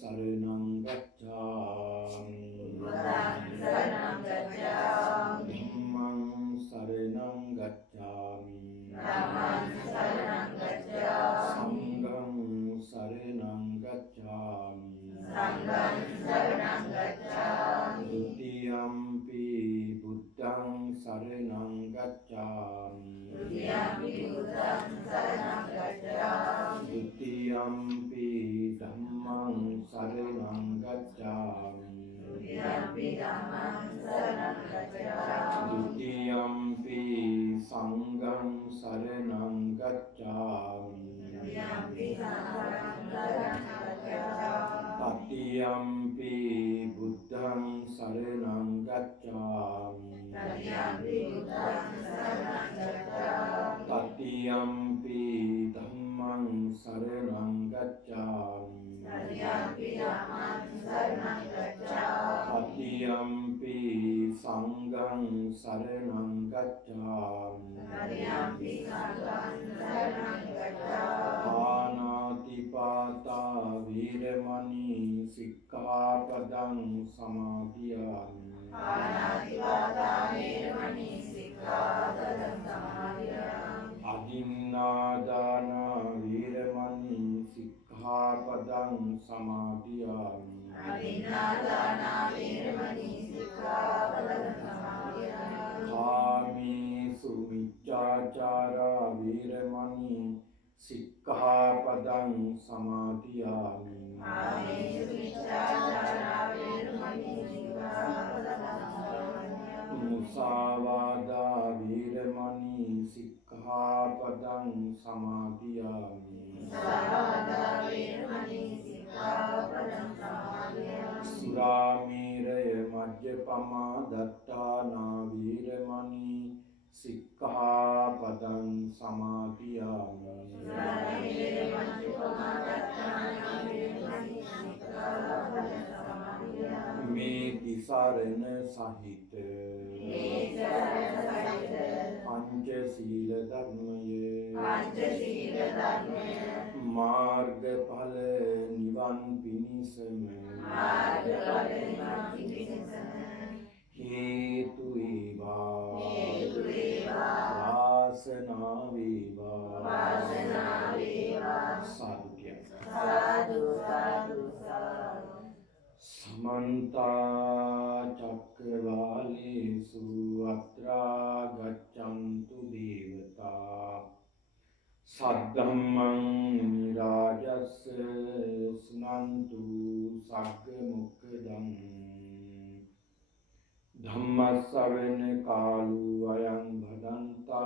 शरणं गच्छामि धम्मं शरणं गच्छामि संघं शरणं गच्छामि द्वितीयंपि बुद्धं शरणं गच्छामि द्वितीयंपि धम्मं शरणं गच्छामि द्वितीयंपि संघं शरणं गच्छामि तृतीयंपि बुद्धं शरणं गच्छामि तृतीयंपि धम्मं शरणं गच्छामि तृतीयंपि संघं शरणं गच्छामि पानातिपाता वीरमणि सिक्खापदं समादियामि अदिन्नादान वीरमणि सिक्खापदं समादियामि कामेषु मिथ्याचारा वीरमणि सिक्खापदं समादियामि मुसावादा वीरमणि सिक्खापदं समादियामि सुरामेरय मज्जपमा दत्ताना वीरमणि सिक्खापदं समादियामि में तिसरन सहित पंचशील धर्मये मार्गफल निवन पिनिसम हेतु एवा वासना वेवा साधुक्य समन्ता चक्रवालेषु अत्रा गच्छन्तु देवता सद्धम्मं निराजस्य स्नन्तु सग्मुखदम् धम्मश्रवण कालो अयं भदन्ता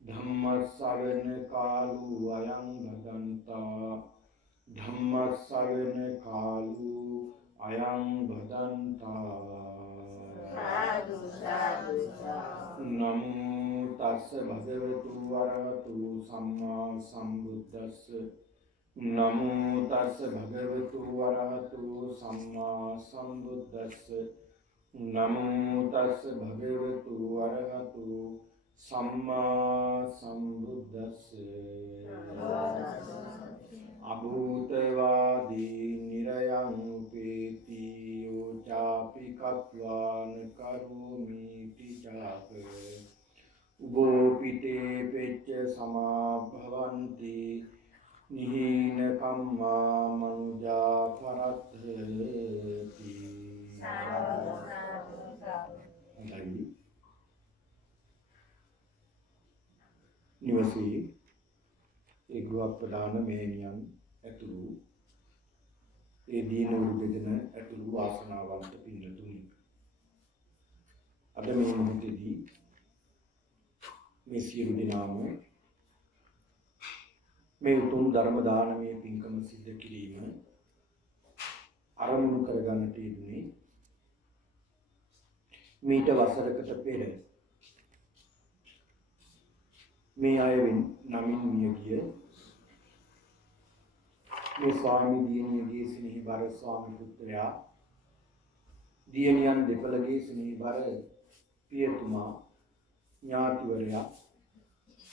धम्मश्रवण कालो अयं भदन्ता धम्मश्रवण कालो अयं भदन्ता नमो तस् भगवतु अरहतु सम्मा सम्बुद्धस्स नमो तस् भगवतु अरहतु सम्मा सम्बुद्धस्स नमो तस् भगवतु अरहतु सम्मा सम्बुद्धस्स अभूतवादी निरयं उपेति यो चापि कत्वान् करोमीति चाप उभोपिते पेच समाभवन्ति निहीनकम्मा मनुजा फरद्धति निवसी एक प्रधान मेहनियन ඇතුළු ඒ දීන උරුබෙදෙන ඇතුළු වාසනාවන්ත පින්නතුනි අද මේ මොහොතේදී මේ සියලු දෙනාම මේ උතුම් ධර්ම දානමය පින්කම සිද්ධ කිරීම ආරම්භ කරගන්නට යෙදුනේ මීට වසරකට පෙර මේ අයවෙන් නමින් මිය ගිය මේ ස්වාමී දියණියගේ ස්නේහබර ස්වාමි පුත්‍රයා දියණියන් දෙපළගේ ස්නේහබර පියතුමා ඥාතිවරයා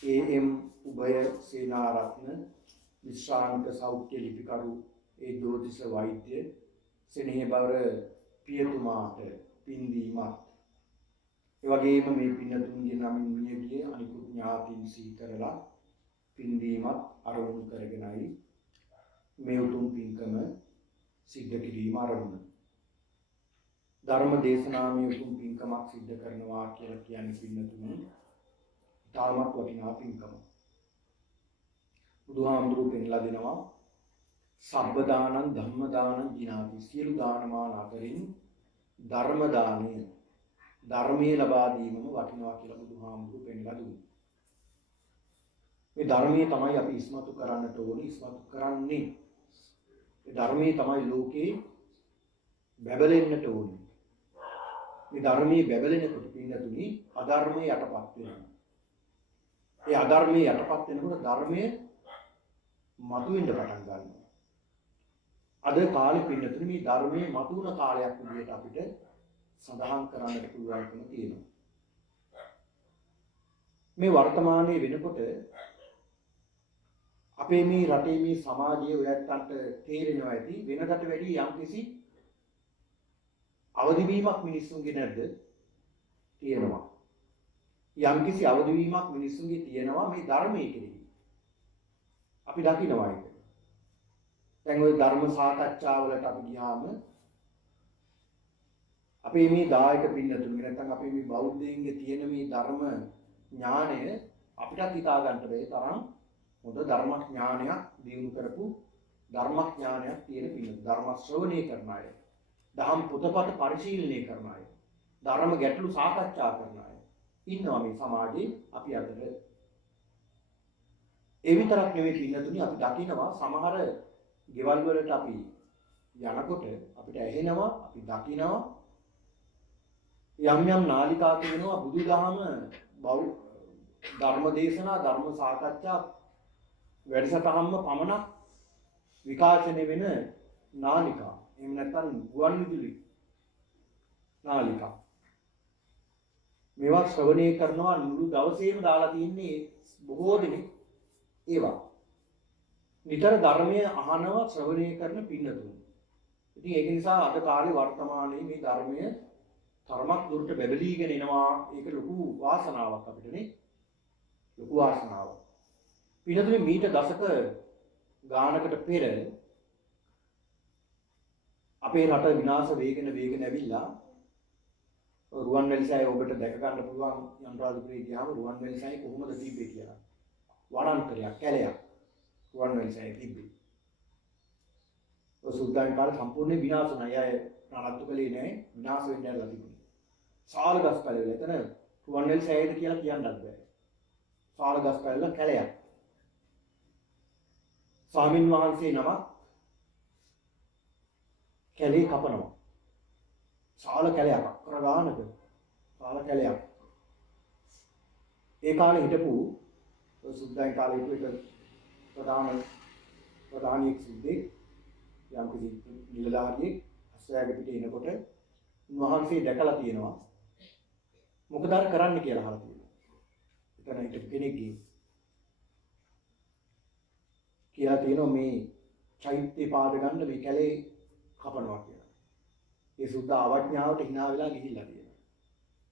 ඒ.එම්. උභය සේනාරත්න විශ්‍රාමික සෞඛ්‍ය ලිපිකරු ඒ ජ්‍යොතිෂ වෛද්‍ය සෙනෙහබර පියතුමාට පින්දීමත් ඒ වගේම මේ පින්නතුන්ගේ නමින් මිය ගිය අනිකුත් ඥාතීන් සිහි කරලා පින්දීමත් අරමුණු කරගෙනයි මේ උතුම් පින්කම සිද්ධ කිරීම ආරම්භ. ධර්ම දේශනාමය උතුම් පින්කමක් සිද්ධ කරනවා කියලා කියන්නේ පින්නතුනි තාමත් වටිනා පින්කම. බුදුහාමුදුරුවෝ පෙන්ලා දෙනවා සබ්බ දානං ධම්ම දානං ජිනාති සියලු දානමාන අතරින් ධර්ම දානය ධර්මයේ ලබා දීමම වටිනවා කියලා බුදුහාමුදුරුවෝ පෙන්ලා දුන්නා. මේ ධර්මයේ තමයි අපි ඉස්මතු කරන්නට ඕනේ ඉස්මතු කරන්නේ. මේ ධර්මයේ තමයි ලෝකේ බැබලෙන්නට ඕනේ. මේ ධර්මයේ බැබලෙනකොට පින්නතුනි අධර්මයේ යටපත් වෙනවා. ඒ අධර්මයේ යටපත් වෙනකොට ධර්මයේ මතුවෙන්න පටන් ගන්නවා. අද කාලේ පින්නතුනි මේ ධර්මයේ මතුවන කාලයක් විදිහට අපිට සඳහන් කරන්නට පුළුවන්කම තියෙනවා. මේ වර්තමානයේ වෙනකොට අපේ මේ රටේ මේ සමාජයේ ඔයත්තන්ට තේරෙනවා ඇති වෙනකට වැඩි යම්කිසි අවදිවීමක් මිනිස්සුන්ගේ නැද්ද? තියෙනවා. යම්කිසි අවදිවීමක් මිනිස්සුන්ගේ තියෙනවා මේ ධර්මයේ කෙරෙහි. අපි දකිනවා ඒක. දැන් ওই ධර්ම සාකච්ඡාවලට අපි ගියාම අපේ මේ දායක පින්නතුන්ගේ නැත්නම් අපේ මේ බෞද්ධයින්ගේ තියෙන මේ ධර්ම ඥාණය අපිටත් හිතා ගන්න බැරි තරම් හොඳ ධර්මඥානයක් දියුණු කරපු ධර්මඥානයක් තියෙන පින්නතුන්. ධර්ම ශ්‍රවණය කරන අය, දහම් පොතපත පරිශීලනය කරන අය, ධර්ම ගැටළු සාකච්ඡා කරන අය ඉන්නවා මේ සමාජයේ අපි අතර. ඒ විතරක් නෙවෙයි පින්නතුනි අපි දකිනවා සමහර ගෙවල් වලට අපි යනකොට අපිට ඇහෙනවා අපි දකිනවා යම් යම් නාලිකා කියනවා බුදුදහම ධර්ම දේශනා ධර්ම සාකච්ඡා වැඩසටහම්ම පමණක් විකාශනය වෙන නාලිකා. එහෙම නැත්නම් ගුවන් විදුලි නාලිකා. මේවා ශ්‍රවණය කරනවා මුළු දවසේම දාලා තින්නේ බොහෝ දෙනෙක් ඒවා. නිතර ධර්මයේ අහනවා ශ්‍රවණය කරන පින්නතුන්. ඉතින් ඒක නිසා අද කාලේ වර්තමානයේ මේ ධර්මය තරමක් දුරට බැබලීගෙන එනවා. ඒක ලොකු වාසනාවක් අපිට නේ. ලොකු වාසනාවක්. පින්නතුනි මීට දශක ගානකට පෙර අපේ රට විනාශ වේගෙන ඇවිල්ලා රුවන්වැලිසෑය ඔබට දැක ගන්න පුළුවන් යන්ත්‍රාධිපතිගේ ගියාම රුවන්වැලිසෑය කොහොමද තිබ්බේ කියලා. වනාන්තරයක් කැලයක් රුවන්වැලිසෑය තිබ්බේ. ඔය සුද්දාන් කාලේ සම්පූර්ණ විනාශ වුණා. අය නඩත්තු කළේ නැහැ. විනාශ වෙන්න ඇරලා තිබුණේ. සාල ගස් පැලවල එතන රුවන්වැලිසෑයද කියලා කියන්නත් බෑ. සාල ගස් පැලවල කැලයක්. ස්වාමින් වහන්සේ නමක් කැලේ කපනවා. සාල කැලයක් අක්කර ගානක සාල කැලයක්. ඒ කාලේ හිටපු සුද්දාන් කාලේ හිටපු එක ප්‍රධානියෙක් සිද්දේ යම් කිසි නිලධාරියෙක් අස්සයාගේ පිටේ එනකොට උන්වහන්සේ දැකලා තියෙනවා මොකද අර කරන්න කියලා අහලා තියෙනවා. එතන හිටපු කෙනෙක් කියලා තියෙනවා මේ චෛත්‍ය පාද ගන්න මේ කැලේ කපනවා කියලා. ඒ සුද්දා අවඥාවට hina වෙලා ගිහිල්ලා තියෙනවා.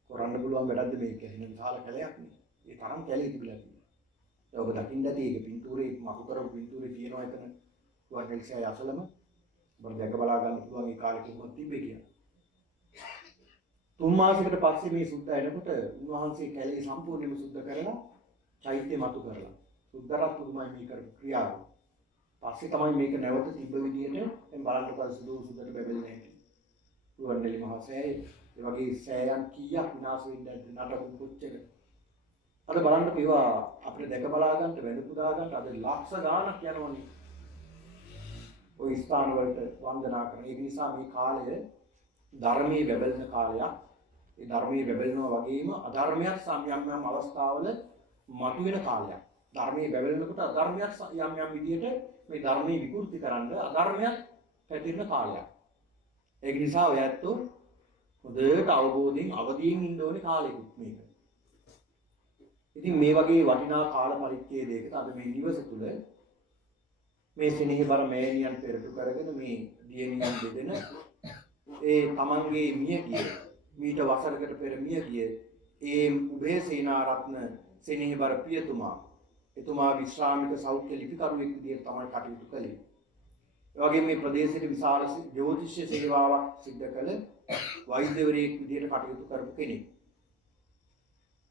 කරන්න පුළුවන් වැඩක්ද මේක? එහෙනම් විශාල කැලයක් නේ. ඒ තරම් කැලේ තිබිලා තියෙනවා. දැන් ඔබ දකින්න ඇති ඒක පින්තූරේ මතු කරපු පින්තූරේ තියෙනවා එතන රුවන්වැලිසෑය අසලම. ඔබ දැක බලා ගන්න පුළුවන් ඒ කාලේ කොහොමද තිබ්බේ කියලා. 3 මාසයකට පස්සේ මේ සුද්දා එනකොට උන්වහන්සේ කැලේ සම්පූර්ණයෙන්ම සුද්ධ කරලා චෛත්‍ය මතු කරලා. සුද්දාට පුදුමයි මේ කරපු ක්‍රියාව. පස්සේ තමයි මේක නැවත තිබ්බ විදියට දැන් බලන්නකො සුදුසුදට බැබලෙන්නේ නැහැ. රුවන්වැලි මහා සෑය ඒ වගේ සෑයන් කීයක් විනාශ වෙන්නේ නටපු කොච්චර. අද බලන්නකො ඒවා අපිට දැක බලා ගන්නට වෙන පුදා ගන්නට අද ලක්ෂ ගාණක් යනවනේ. ওই ස්ථාන වලට වන්දනා කරන. ඒ නිසා මේ කාලය ධර්මයේ බැබලෙන කාලයක්. ඒ ධර්මයේ බැබලෙනවා වගේම අධර්මයක් යම් අවස්ථාවල මතුවෙන කාලයක්. ධර්මයේ බැබලෙනකොට අධර්මයක් යම් විදියට මේ ධර්මයේ විකෘති කරන්න අධර්මයක් පැතිරෙන කාලයක්. ඒක නිසා ඔයත් හොඳට අවබෝධයෙන් අවදීන් ඉන්න ඕනේ කාලෙකුත් මේක. ඉතින් මේ වගේ වටිනා කාල පරිච්ඡේදයකට අද මේ නිවස තුල මේ සිනහි බර මෑණියන් පෙරටු කරගෙන මේ දියණියන් දෙදෙන ඒ තමන්ගේ මිය ගිය මීට වසරකට පෙර මිය ගිය ඒ උභය සේනාරත්න සිනහි බර පියතුමා එතුමා විශ්‍රාමික සෞඛ්‍ය ලිපිකරුවෙක් විදිහට තමයි කටයුතු කළේ. ඒ වගේම මේ ප්‍රදේශයේ විශාල ජ්‍යොතිෂ සේවාවක් සිදු කළ වෛද්‍යවරයෙක් විදිහට කටයුතු කරපු කෙනෙක්.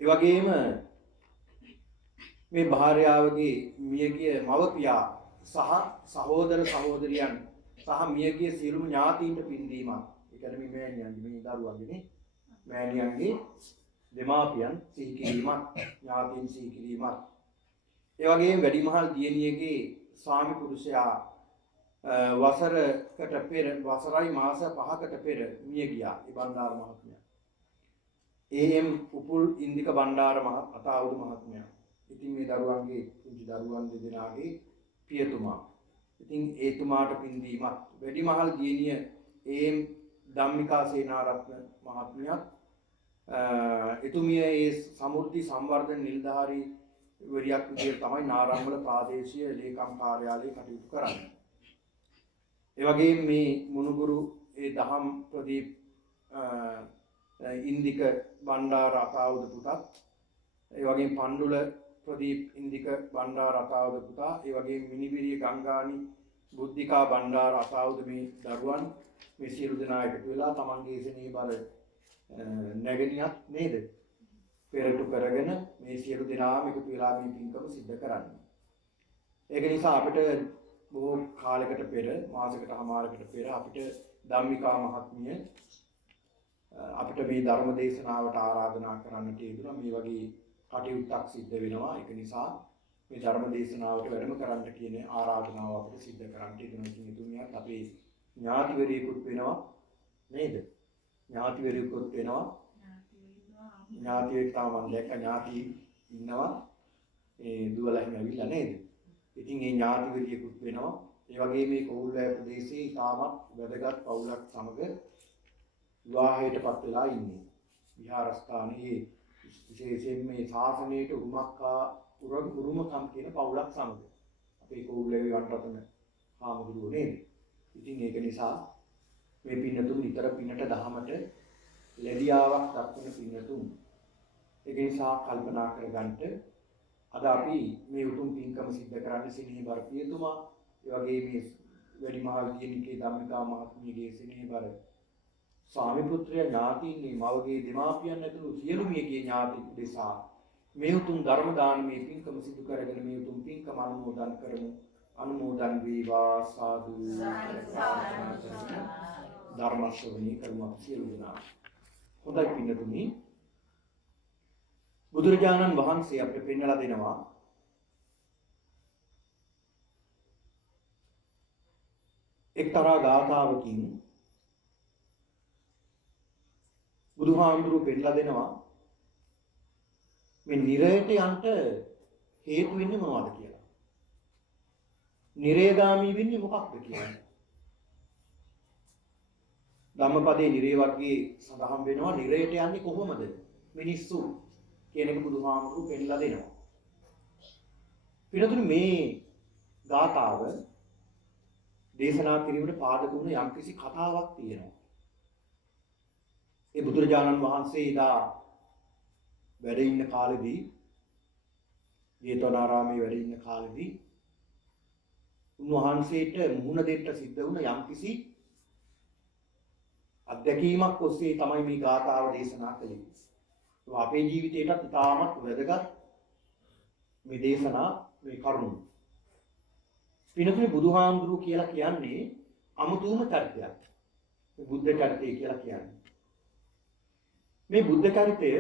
ඒ වගේම මේ භාර්යාවගේ මියගිය මව්පියා සහ සහෝදර සහෝදරියන් සහ මියගිය සියලුම ඥාතීන්ට පින් දීමක්. ඒ කියන්නේ මේ මෑණියන්ගේ මේ දරුවන්ගේ මෑණියන්ගේ දෙමාපියන් සිහි කිරීමක්, ඥාතීන් සිහි කිරීමක්. ඒ වගේම වැඩිමහල් දියණියගේ ස්වාමි පුරුෂයා වසරකට පෙර වසරයි මාස 5කට පෙර මිය ගියා. ඒ බණ්ඩාර මහත්මයා. ඒ.එම්. උපුල් ඉන්දික බණ්ඩාර අතාවුරු මහත්මයා. ඉතින් මේ දරුවන්ගේ පුංචි දරුවන් දෙදෙනාගේ පියතුමා. ඉතින් ඒතුමාට පින් දීමක්. වැඩිමහල් දියණිය ඒ.එම්. ධම්මිකා සේනාරත්න මහත්මියත් එතුමිය ඒ සමෘද්ධි සංවර්ධන නිලධාරී වරියක් විදිහට තමයි නාරංගල ප්‍රාදේශීය ලේකම් කාර්යාලයේ කටයුතු කරන්නේ. ඒ වගේම මේ මුණුගුරු ඒ දහම් ප්‍රදීප් ඉන්දික බණ්ඩාර අතාවුද පුතත්, ඒ වගේම පණ්ඩුල ප්‍රදීප් ඉන්දික බණ්ඩාර අතාවුද පුතා, ඒ වගේම මිනිබිරිය ගංගානි බුද්ධිකා බණ්ඩාර අතාවුද මේ දරුවන් මේ සියලු දෙනා එකතු වෙලා තමන්ගේ සෙනෙහි බර නැගණියක් නේද පෙරටු කරගෙන මේ සියලු දෙනාම එකතු වෙලා මේ පින්කම සිද්ධ කරන්නේ. ඒක නිසා අපිට බොහෝ කාලයකට පෙර මාසයකටමාරකට පෙර අපිට ධම්මිකා මහත්මිය අපිට මේ ධර්ම දේශනාවට ආරාධනා කරන්නට යෙදුණා. මේ වගේ කටයුත්තක් සිද්ධ වෙනවා. ඒක නිසා මේ ධර්ම දේශනාවට වැඩම කරන්න කියන ආරාධනාව අපිට සිද්ධ කරන්න යෙදුණා. ඉතින් එතුමියත් අපේ ඥාතිවරයෙකුත් වෙනවා නේද? ඥාතිවරයෙකුත් වෙනවා. ඥාතියෙක් තාම මම දැක්ක ඥාති ඉන්නවා. ඒ දුවලහින් ඇවිල්ලා නේද? ඉතින් ඒ ඥාතිවරයෙකුත් වෙනවා. ඒ වගේ මේ කෝල්වැය ප්‍රදේශයේ තාමත් වැදගත් පවුලක් සමග විවාහයටපත් වෙලා ඉන්නේ. විහාරස්ථානයේ විශේෂයෙන් මේ ශාසනයට උරුමකම් කියන පවුලක් සමග. අපේ කෝල්වැය වන්රතන හාමුදුරුවෝ නේද? ඉතින් ඒක නිසා මේ පින්නතුන් නිතර පින්නට දහමට ලැබියාවක් දක්වන පින්නතුන්. ඒක නිසා කල්පනා කරගන්නට අද අපි මේ උතුම් පින්කම සිද්ධ කරන්නේ සිනහි බර පියතුමා, ඒ වගේ මේ වැඩිමහල් දියණියගේ ධම්මිකා මහත්මියගේ සිනහි බර ස්වාමි පුත්‍රය ඥාතීන්ගේ මවගේ දෙමාපියන් ඇතුළු සියලු මියගේ ඥාති දෙසා මේ උතුම් ධර්ම දානමේ පින්කම සිදු කරගෙන මේ උතුම් පින්කම අනුමෝදන් කරමු. අනුමෝදන් වේවා සාදු ධර්ම ශ්‍රවණී කරමු අප සියලු දෙනා. හොඳයි පින්නතුනි, බුදුරජාණන් වහන්සේ අපිට පෙන්වලා දෙනවා එක්තරා ගාථාවකින් බුදුහාමුදුරුවෝ පෙන්වලා දෙනවා මේ නිරයට යන්න හේතු වෙන්නේ මොනවද කියලා. නිරේගාමී වෙන්නේ මොකක්ද කියලා. ධම්මපදයේ නිරේ වර්ගයේ සඳහන් වෙනවා නිරයට යන්නේ කොහොමද මිනිස්සු කියන එක බුදුහාමුදුරුවෝ පෙන්වලා දෙනවා. පිළිතුරු මේ ගාථාව දේශනා කිරීමට පාදක වුණ යම්කිසි කතාවක් තියෙනවා. ඒ බුදුරජාණන් වහන්සේ ඉදා වැඩ ඉන්න කාලෙදී ජේතවනාරාමයේ වැඩ ඉන්න කාලෙදී උන්වහන්සේට මුහුණ දෙන්න සිද්ධ වුණ යම්කිසි අත්දැකීමක් ඔස්සේ තමයි මේ ගාථාව දේශනා කළේ. ඒ අපේ ජීවිතයටත් ඉතාමත් වැදගත් මේ දේශනා මේ කරුණු. පිනතුනේ බුදුහාමුදුරුවෝ කියලා කියන්නේ අමුතුම චරිතයක්. මේ බුද්ධ චරිතය කියලා කියන්නේ. මේ බුද්ධ චරිතය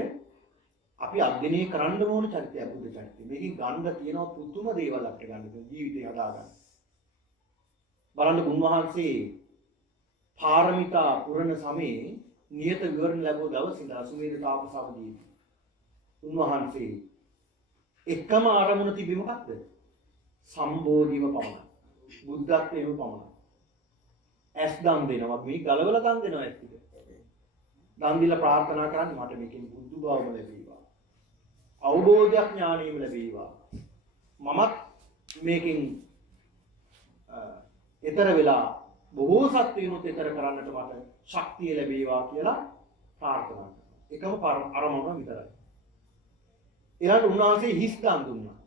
අපි අධ්‍යයනය කරන්න ඕන චරිතයක් බුද්ධ චරිතය. මේකෙන් ගන්න තියෙනවා පුදුම දේවල් අපිට ගන්න තියෙන ජීවිතය හදාගන්න. බලන්න උන්වහන්සේ පාරමිතා පුරණ සමයේ නියත විවරණ ලැබුව දවසේ ඉඳලා සුමේද තාපසවදී උන්වහන්සේ එකම ආරමුණ තිබෙ මොකක්ද? සම්බෝධියම පමණයි. බුද්ධත්වයේම පමණයි. ඇස් දන් දෙනවා, මේ ගලවලා දන් දෙනවා ඇස් ටික. දන් දීලා ප්‍රාර්ථනා කරන්නේ මට මේකෙන් බුදු බවම ලැබේවා. අවබෝධයක් ඥානෙම ලැබේවා. මමත් මේකෙන් ඊතර වෙලා බොහෝ සත්වයන්ට ඊතර කරන්නට මට ශක්තිය ලැබේවා කියලා ප්‍රාර්ථනා කරනවා. එකම අරමුණ විතරයි. ඊළඟට උන්වහන්සේ හිස් දන් දුන්නා.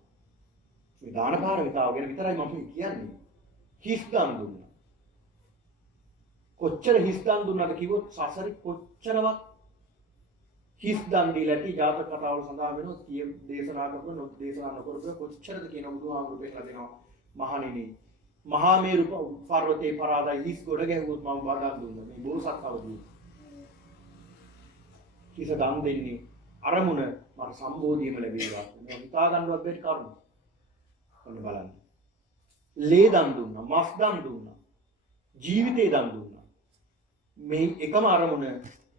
මේ දාන පාරමිතාව ගැන විතරයි මම කියන්නේ. හිස් දන් දුන්නා. කොච්චර හිස් දන් දුන්නාද කිව්වොත් සසරේ කොච්චරවත් හිස් දන් දීලා ඇති ජාතක කතාවල සඳහන් වෙනවා කී දේශනා කරන දේශනා නොකරපුවා කොච්චරද කියන බුදුහාමුදුරුවෝ පෙන්නලා දෙනවා. මහණෙනි මහා මේරු පර්වතේ පරාදයි හිස් ගොඩ ගැහුවොත් මම වදන් දුන්නා. මේ බෝසත් අවදී. කිස දන් දෙන්නේ අරමුණ මට සම්බෝධියම ලැබේවා. මම හිතා ගන්නවත් බැරි කරුණු. ඔන්න බලන්න. ලේ දන් දුන්නා, මස් දන් දුන්නා, ජීවිතේ දන් දුන්නා. මේ එකම අරමුණ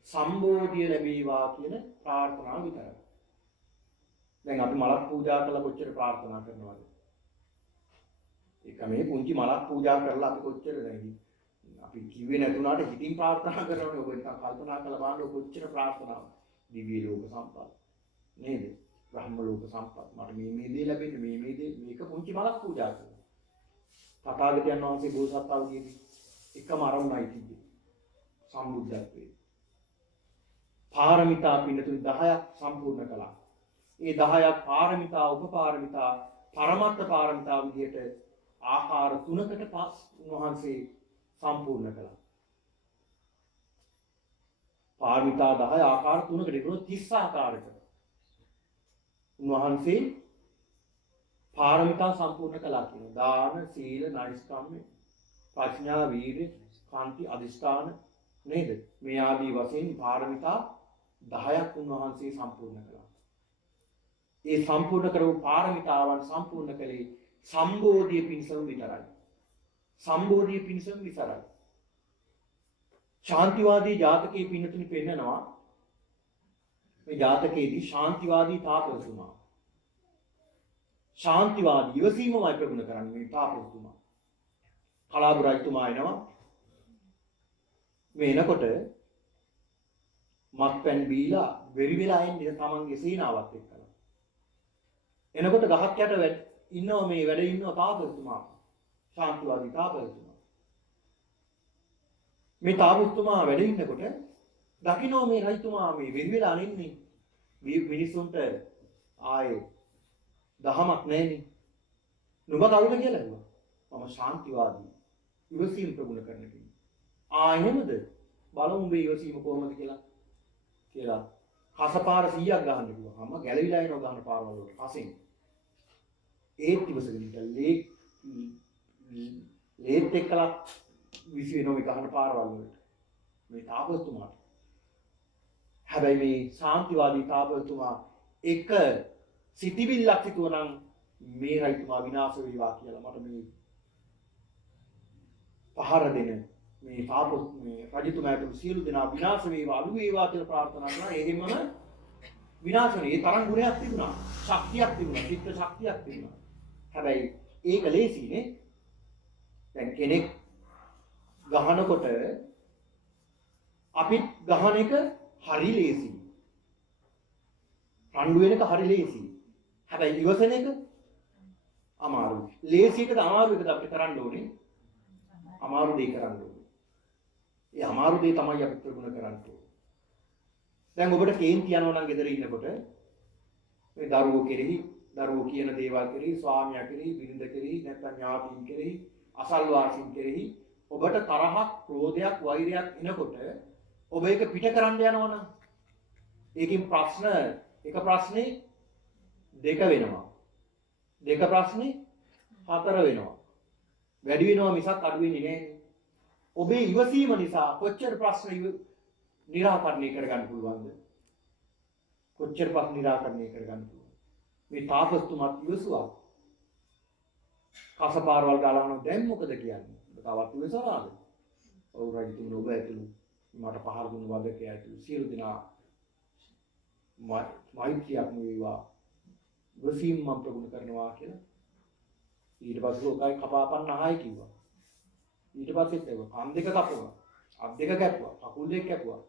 සම්බෝධිය ලැබේවා කියන ප්‍රාර්ථනාව විතරයි. දැන් අපි මලක් පූජා කළා කොච්චර ප්‍රාර්ථනා කරනවද? ඒක මේ පුංචි මලක් පූජා කරලා අපි කොච්චර දැන් අපි කිව්වේ නැතුණාට හිතින් ප්‍රාර්ථනා කරනවනේ. ඔබ නිකන් කල්පනා කරලා බලන්න කොච්චර ප්‍රාර්ථනාවක්. දිව්‍ය ලෝක සම්පත් නේද? බ්‍රහ්ම ලෝක සම්පත්. මට මේ දේ ලැබෙන්නේ මේ දේ මේක පුංචි මලක් පූජා කරනවා. තථාගතයන් වහන්සේ බෝසත් අවදීදී එකම අරමුණයි තිබ්බේ. සම්බුද්ධත්වයේ. පාරමිතා පින්නතුන් 10ක් සම්පූර්ණ කළා. ඒ 10ක් පාරමිතා, උපපාරමිතා, පරමත්ත පාරමිතා විදිහට ආකාර 3කට පස් උන්වහන්සේ සම්පූර්ණ කළා. පාරමිතා 10 ආකාර 3කට ඒක 30 ආකාරයකට උන්වහන්සේ පාරමිතා සම්පූර්ණ කළා කියනවා. දාන, සීල, නෛෂ්ක්‍රම්‍ය, ප්‍රඥා, වීර්ය, කාන්ති, අදිෂ්ඨාන නේද? මේ ආදී වශයෙන් පාරමිතා 10ක් උන්වහන්සේ සම්පූර්ණ කළා. ඒ සම්පූර්ණ කරපු පාරමිතාවන් සම්පූර්ණ කළේ සම්බෝධිය පිණිසම විතරයි. සම්බෝධිය පිණිසම විතරයි. ශාන්තිවාදී ජාතකයේ පින්නතුනි පෙන්නනවා මේ ජාතකයේදී ශාන්තිවාදී තාපසතුමා. ශාන්තිවාදී ඉවසීමමයි ප්‍රගුණ කරන්නේ මේ තාපසතුමා. කලාබු රජතුමා එනවා. මේ එනකොට මත්පැන් බීලා වෙරි වෙලා එන්නේ තමන්ගේ සීනාවත් එක්කලා. එනකොට ගහක් යට ඉන්නවා මේ වැඩ ඉන්නවා තාපසතුමා. ශාන්තිවාදී තාපසතුමා. මේ තාපසතුමා වැඩ ඉන්නකොට දකින්න මේ රජතුමා මේ වෙරි වෙලා ඉන්නේ. මිනිස්සුන්ට ආයේ දහමක් නැහෙනි. නුඹ කවුද කියලා ඇහුවා. මම ශාන්තිවාදී. ඉවසීම ප්‍රගුණ කරන කෙනෙක්. එහෙමද? බලමු මේ ඉවසීම කොහොමද කියලා. කසපාර 100ක් ගහන්න කිව්වා. අම්මා ගැලවිලා එනවා ගහන පාරවල් වලට. කසින්. ඒත් ඉවසගෙන ඉඳලා ලේත් එක්කලා විසි වෙනවා මේ ගහන පාරවල් වලට. මේ තාපසතුමාට. හැබැයි මේ ශාන්තිවාදී තාපසතුමා එක සිටිවිල්ලක් හිතුවනම් මේ රජතුමා විනාශ වේවා කියලා මට මේ පහර දෙන මේ තාපස මේ රජතුමාට සියලු දෙනා විනාශ වේවා අලු වේවා කියලා ප්‍රාර්ථනා කරනවා. එහෙමම විනාශ වෙන. ඒ තරම් ගුණයක් තිබුණා. ශක්තියක් තිබුණා. චිත්ත ශක්තියක් තිබුණා. හැබැයි ඒක ලේසිනේ. දැන් කෙනෙක් ගහනකොට අපිත් ගහන එක හරි ලේසි. රණ්ඩු වෙන එක හරි ලේසි. හැබැයි ඉවසන එක අමාරුයි. ලේසි එකද අමාරු එකද අපිට කරන්න ඕනේ? අමාරු දේ කරන්න ඕනේ. ඒ අමාරු දේ තමයි අපි ප්‍රගුණ කරන්න ඕනේ. දැන් ඔබට කේන්ති යනවා නම් ගෙදර ඉන්නකොට මේ දරුවෝ කෙරෙහි, දරුවෝ කියන දේවල් කෙරෙහි, ස්වාමියා කෙරෙහි, බිරිඳ කෙරෙහි, නැත්නම් ඥාතීන් කෙරෙහි, අසල්වාසීන් කෙරෙහි ඔබට තරහක්, ක්‍රෝධයක්, වෛරයක් එනකොට ඔබ ඒක පිට කරන්න යනවා නම් ඒකෙන් ප්‍රශ්න එක ප්‍රශ්නේ දෙක වෙනවා. දෙක ප්‍රශ්නේ හතර වෙනවා. වැඩි වෙනවා මිසක් අඩු වෙන්නේ නැහැ. ඔබේ ඉවසීම නිසා කොච්චර ප්‍රශ්න निराකරණය කරගන්න පුළුවන්ද? කොච්චර ප්‍රශ්න निराකරණය කරගන්න පුළුවන්ද? මේ තාපසතුමාත් ඉවසුවා. කසපාරවල් ගාලා දැන් මොකද කියන්නේ? තවත් ඉවසනවාද? ඔව් රජතුමනි ඔබ ඇතුළු මට පහර දුන්න වදකේ ඇතුළු සියලු දෙනා මෛත්‍රියක් වේවා. ඉවසීම මම ප්‍රගුණ කරනවා කියලා. ඊට පස්සේ ඔකයි කපාපන්න ආයි කිව්වා. ඊට පස්සෙත් ඒක කන් දෙක කපුවා. අත් දෙක කැපුවා. කකුල් දෙක කැපුවා.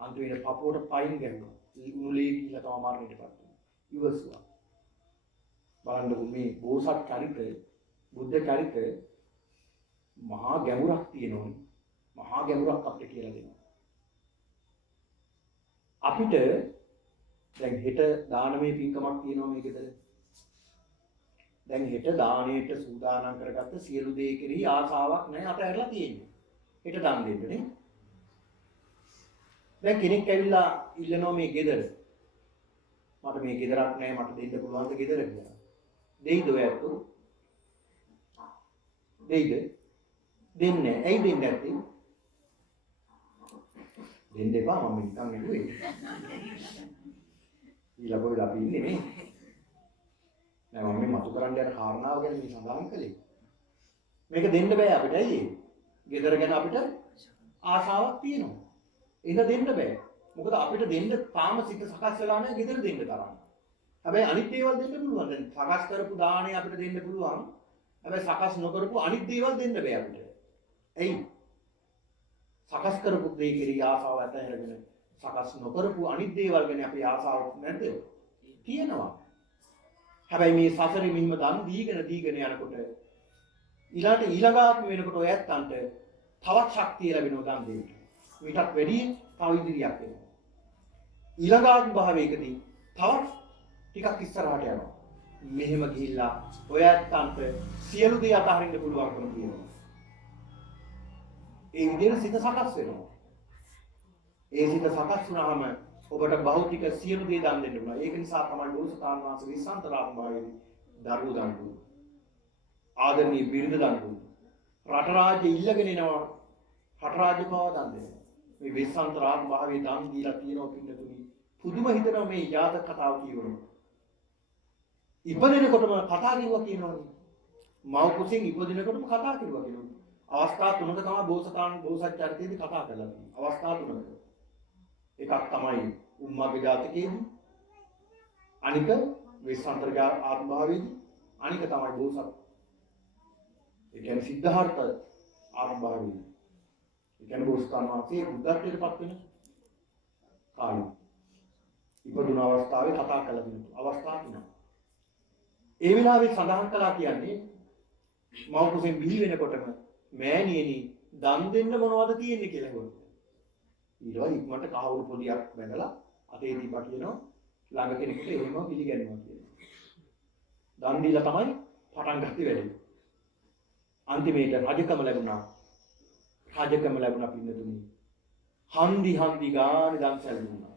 අන්තිමට පපුවට පයින් ගැහුවා. උණුලේ ගිහලා තම මරණයටපත් වුණා. ඉවසුවා. බලන්නකො මේ බෝසත් චරිතය, බුද්ධ චරිතය මහා ගැඹුරක් තියෙනවනේ. මහා ගැඹුරක් අපිට කියලා දෙනවා. අපිට දැන් හෙට දානමය පින්කමක් තියෙනවා මේ ගෙදර. දැන් හෙට දාණයට සූදානම් කරගත්ත සියලු දේ කෙරෙහි ආසාවක් නැහැ අතහැරලා තියෙන්නේ. හෙට දන් දෙන්න නේ. දැන් කෙනෙක් ඇවිල්ලා ඉල්ලනවා මේ ගෙදර. මට මේ ගෙදරක් නැහැ මට දෙන්න පුළුවන්ද ගෙදර කියලා. දෙයිද ඔය ඇත්තෝ? දෙයිද? දෙන්නේ නැහැ. ඇයි දෙන්නේ නැත්තේ? දෙන්න එපා මම නිකන් නෙළුවේ. ඊළඟට අපි ඉන්නේ නේ. නෑ මම මේ මතු කරන්න යන කාරණාව ගැන මේ සඳහන් කළේ. මේක දෙන්න බෑ අපිට. ඇයි ඒ? ගෙදර ගැන අපිට ආශාවක් තියෙනවා. ඒක දෙන්න බෑ. මොකද අපිට දෙන්න තාම සිත සකස් වෙලා නැහැ ගෙදර දෙන්න තරම්. හැබැයි අනිත් දේවල් දෙන්න පුළුවන්. දැන් සකස් කරපු දාණය අපිට දෙන්න පුළුවන්. හැබැයි සකස් නොකරපු අනිත් දේවල් දෙන්න බෑ අපිට. ඇයි? සකස් කරපු දේ කෙරෙහි ආසාව ඇතිවෙගෙන සකස් නොකරපු අනිත් දේවල් ගැන අපේ ආසාවක් නැද්ද? තියෙනවා. හැබැයි මේ සසරේ මෙහිම දන් දීගෙන යනකොට ඊළඟ ආත්ම වෙනකොට ඔය ඇත්තන්ට තවත් ශක්තිය ලැබෙනවා දන් දෙන්න. ඊටත් වැඩි තව ඉදිරියක් වෙනවා. ඊළඟ ආත්ම භාවයකදී තවත් ටිකක් ඉස්සරහට යනවා. මෙහෙම ගිහිල්ලා ඔය ඇත්තන්ට සියලු දේ අතහරින්න පුළුවන්කම තියෙනවා. ඒ විදිහට සිත සකස් වෙනවා. ඒ සිත සකස් වුණාම ඔබට භෞතික සියලු දේ දන් දෙන්න පුළුවන්. ඒක නිසා තමයි බෝසතාණන් වහන්සේ විසන්තරාත්ම භාවයේදී දරුවෝ දන් දුන්නා. ආදරණීය බිරිඳ දන් දුන්නා. රට රාජ්‍ය ඉල්ලගෙන එනවා. රට රාජ්‍ය පව දන් දෙනවා. මේ විසන්තරාත්ම භාවයේ දන් දීලා තියෙනවා පින්නතුනි. පුදුම හිතනවා මේ ජාතක කතාව කියවනවා. ඉපදෙනකොටම කතා කිව්වා කියනවනේ. මව කුසින් ඉපදිනකොටම කතා කිව්වා කියනවනේ. අවස්ථා තුනක තමයි බෝසතාණන් බෝසත් චරිතයේදී කතා කරලා තියෙන්නේ. අවස්ථා තුනක. එකක් තමයි උම්මාගේ ජාතකයේදී. අනික විශ්වාන්තර ආත්ම භාවයේදී. අනික තමයි බෝසත්. ඒ කියන්නේ සිද්ධාර්ථ ආත්ම භාවයේදී. ඒ කියන්නේ බෝසතාණන් වහන්සේ බුද්ධත්වයට පත් වෙන කාලේ. ඉපදුන අවස්ථාවේ කතා කළ දිනු අවස්ථා තුනක්. ඒ වෙලාවේ සඳහන් කළා කියන්නේ මව කුසෙන් බිහි වෙනකොටම මෑණියනි දන් දෙන්න මොනවද තියෙන්නේ කියලා හොයනවා. ඊළඟ ඉක්මනට කහවණු පොදියක් බැඳලා අතේ දීපා කියනවා ළඟ කෙනෙකුට එහෙම පිළිගන්නවා කියනවා. දන් දීලා තමයි පටන් ගත්තේ වැඩේ. අන්තිමේට රජකම ලැබුණා. රජකම ලැබුණා පින්නතුනි. හන්දි ගානේ දන් සැලුණා.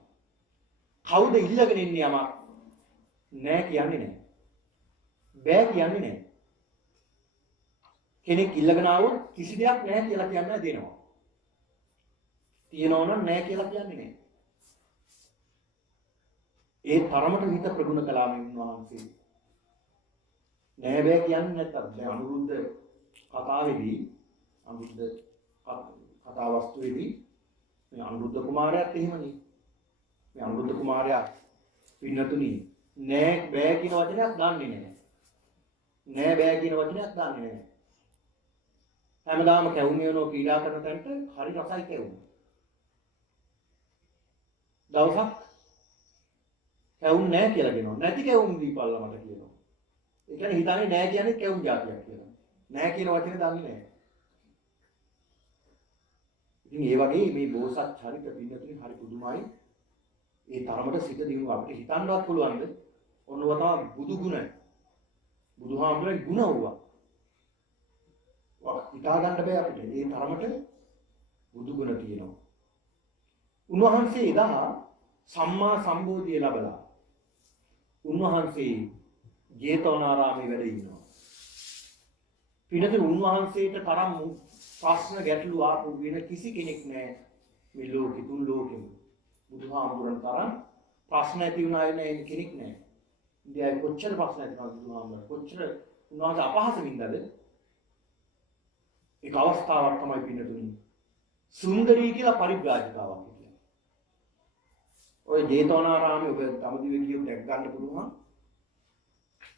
කවුද ඉල්ලගෙන ඉන්නේ යමක් නෑ කියන්නේ නෑ. බෑ කියන්නේ නෑ. කෙනෙක් ඉල්ලගෙන ආවොත් කිසි දෙයක් නැහැ කියලා කියන්නේ දෙනවා. තියනවා නම් නැහැ කියලා කියන්නේ නැහැ. ඒ තරමට හිත ප්‍රගුණ කළා මේ උන්වහන්සේ. නැහැ බෑ කියන්නේ නැත්තම් දැන් අනුරුද්ධ කතාවේදී අනුරුද්ධ කතා වස්තුවේදී මේ අනුරුද්ධ කුමාරයාත් එහෙමනේ. මේ අනුරුද්ධ කුමාරයා පින්නතුණි නැහැ බෑ කියන වචනයක් දන්නේ නැහැ. නැහැ බෑ කියන වචනයක් දන්නේ නැහැ. හැමදාම කැවුම් යනවා පීඩා කරන තැනට හරි රසයි කැවුම්. දවසක් කැවුම් නැහැ කියලා කියනවා. නැති කැවුම් දීපල්ලා මට කියනවා. ඒ කියන්නේ හිතන්නේ නැහැ කියන්නේ කැවුම් જાතියක් කියලා. නැහැ කියන වචනේ දන්නේ නැහැ. ඉතින් ඒ වගේ මේ බෝසත් චරිත පින්නතුනි හරි පුදුමයි. ඒ තරමට සිත දිනුව අපිට හිතන්නවත් පුළුවන්ද? ඔන්නව තමයි බුදු ගුණ. බුදුහාමුදුරේ ගුණ වුණා. හිතා ගන්න බෑ අපිට. ඒ තරමට බුදු ගුණ තියෙනවා. උන්වහන්සේ එදා සම්මා සම්බෝධිය ලැබලා උන්වහන්සේ ජේතවනාරාමේ වැඩ ඉන්නවා. පිළිතුරු උන්වහන්සේට තරම් ප්‍රශ්න ගැටලු ආපු වෙන කිසි කෙනෙක් නැහැ මේ ලෝකෙ තුන් ලෝකෙම. බුදුහාමුදුරන් තරම් ප්‍රශ්න ඇති වුණා නේ කෙනෙක් නැහැ. ඉන්දියාවේ කොච්චර ප්‍රශ්න ඇති වුණාද බුදුහාමුදුරන් කොච්චර උන්වහන්සේ අපහාස වින්දාද? एक අවස්ථාවක් තමයි පින්නතුනි සුන්දරී කියලා පරිබ්‍රාජිකාවක් කියන්නේ. ඔය ජේතවනාරාමේ ඔබ තමදිව කියුම් දැක් ගන්න පුළුවන්.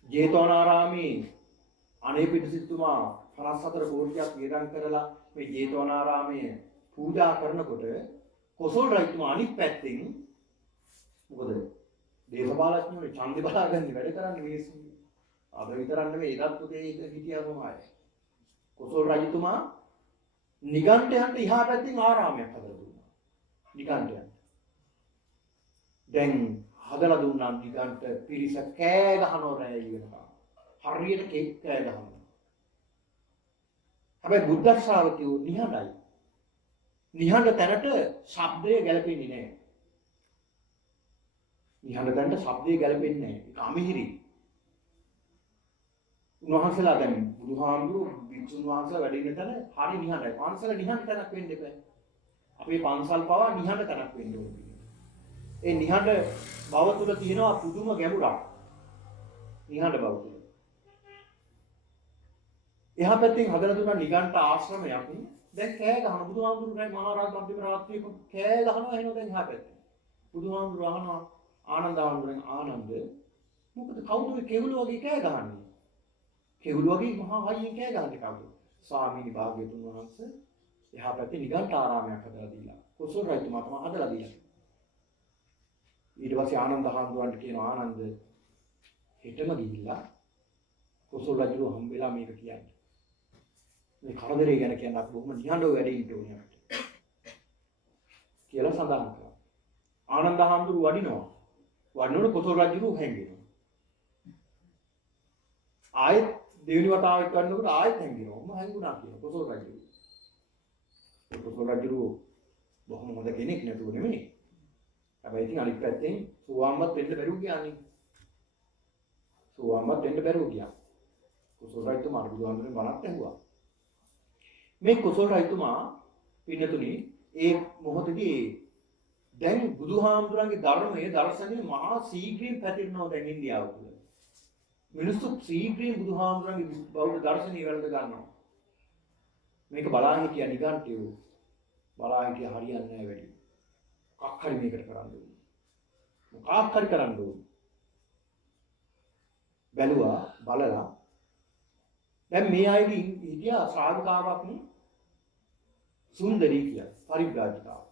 ජේතවනාරාමේ අනේ පිටිසිතුමා 54 කෝටියක් වියදම් කරලා මේ ජේතවනාරාමයේ පූජා කරනකොට කොසල් රජතුමා අනිත් පැත්තෙන් මොකද දේශපාලඥයෝ ඡන්දේ බලාගන්න වැඩ කරන්නේ මිනිස්සු. අද විතරක් නෙවෙයි එදත් උදේ හිටියා කොහොමයි. කොසල් රජතුමා නිගණ්ඨයන්ට එහා පැත්තෙන් ආරාමයක් හදලා දුන්නා. නිගණ්ඨයන්ට. දැන් හදලා දුන්නා නිගණ්ඨ පිරිස කෑ ගහනවා රැය ඉවරනවා. හරියට කේක් කෑ ගහනවා. හැබැයි බුද්ධ ශ්‍රාවකයෝ නිහඬයි. නිහඬ තැනට ශබ්දය ගැලපෙන්නේ නැහැ. නිහඬ තැනට ශබ්දය ගැලපෙන්නේ නැහැ. ඒක අමිහිරි. උන්වහන්සේලා දැන් බුදුහාමුදුරු භික්ෂුන් වහන්සේලා වැඩ ඉන්න තැන හරි නිහඬයි. පන්සල නිහඬ තැනක් වෙන්න එපා. අපේ පන්සල් පවා නිහඬ තැනක් වෙන්න ඕනේ. ඒ නිහඬ බව තුල තියෙනවා පුදුම ගැඹුරක්. නිහඬ බව තුල. එහා පැත්තෙන් හදලා දුන්නා නිගණ්ඨ ආශ්‍රමයක්. දැන් කෑ ගහන බුදුහාමුදුරුවෝ මහරහතන් මධ්‍යම රාත්‍රියේ කෑ ගහනවා එහෙනම් දැන් එහා පැත්තේ. බුදුහාමුදුරුවෝ අහනවා ආනන්ද ආනන්දෙන් ආනන්ද මොකද කවුද මේ කෙවුල වගේ කෑ ගහන්නේ? කෙවුල වගේ මහා හයියෙන් කෑ ගහන්නේ කවුද? ස්වාමීනි භාග්‍යතුන් වහන්සේ එහා පැත්තේ නිගණ්ඨ ආරාමයක් හදලා දීලා. කොසල් රජතුමා තමයි හදලා දීලා. ඊට පස්සේ ආනන්ද ආනන්දවන්ට කියනවා ආනන්ද හෙටම ගිහිල්ලා කොසල් රජුව හම්බෙලා මේක කියන්නේ. මේ කරදරේ ගැන කියන්න අපි බොහොම නිහඬව වැඩ ඉන්න ඕනේ අපිට. කියලා සඳහන් කරා. ආනන්ද හාමුදුරු වඩිනවා. වඩිනකොට කොසල් රජුව හැංගෙනවා. ආයෙත් දෙවෙනි වතාවක් කරනකොට ආයෙත් හැංගෙනවා. මොම හැංගුණා කියන කොසල් රජුව. කොසල් රජුව බොහොම හොඳ කෙනෙක් නේතුව නෙමෙයි. හැබැයි ඉතින් අනිත් පැත්තෙන් සුවාම්වත් වෙන්න බැරුව ගියානේ. සුවාම්වත් වෙන්න බැරුව ගියා. කොසල් රජතුමා බුදුහාමුදුරනේ බණක් ඇහුවා. මේ කොසල් රජතුමා පින්නතුනි ඒ මොහොතේදී දැන් බුදුහාමුදුරන්ගේ ධර්මයේ දර්ශනය මහා ශීඝ්‍රයෙන් පැතිරෙනවා දැන් ඉන්දියාව තුළ. මිනිස්සු ශීඝ්‍රයෙන් බුදුහාමුදුරන්ගේ බෞද්ධ දර්ශනය වලට ගන්නවා. මේක බලා හිටියා නිගණ්ඨයෝ. බලා හිටියා හරියන්නේ නැහැ වැඩි. මොකක් හරි මේකට කරන්න ඕනේ. මොකක් හරි කරන්න ඕනේ. බැලුවා බලලා දැන් මේ අයගේ හිටියා ශ්‍රාවකාවක් සුන්දරී කියලා පරිබ්‍රාජිකාව.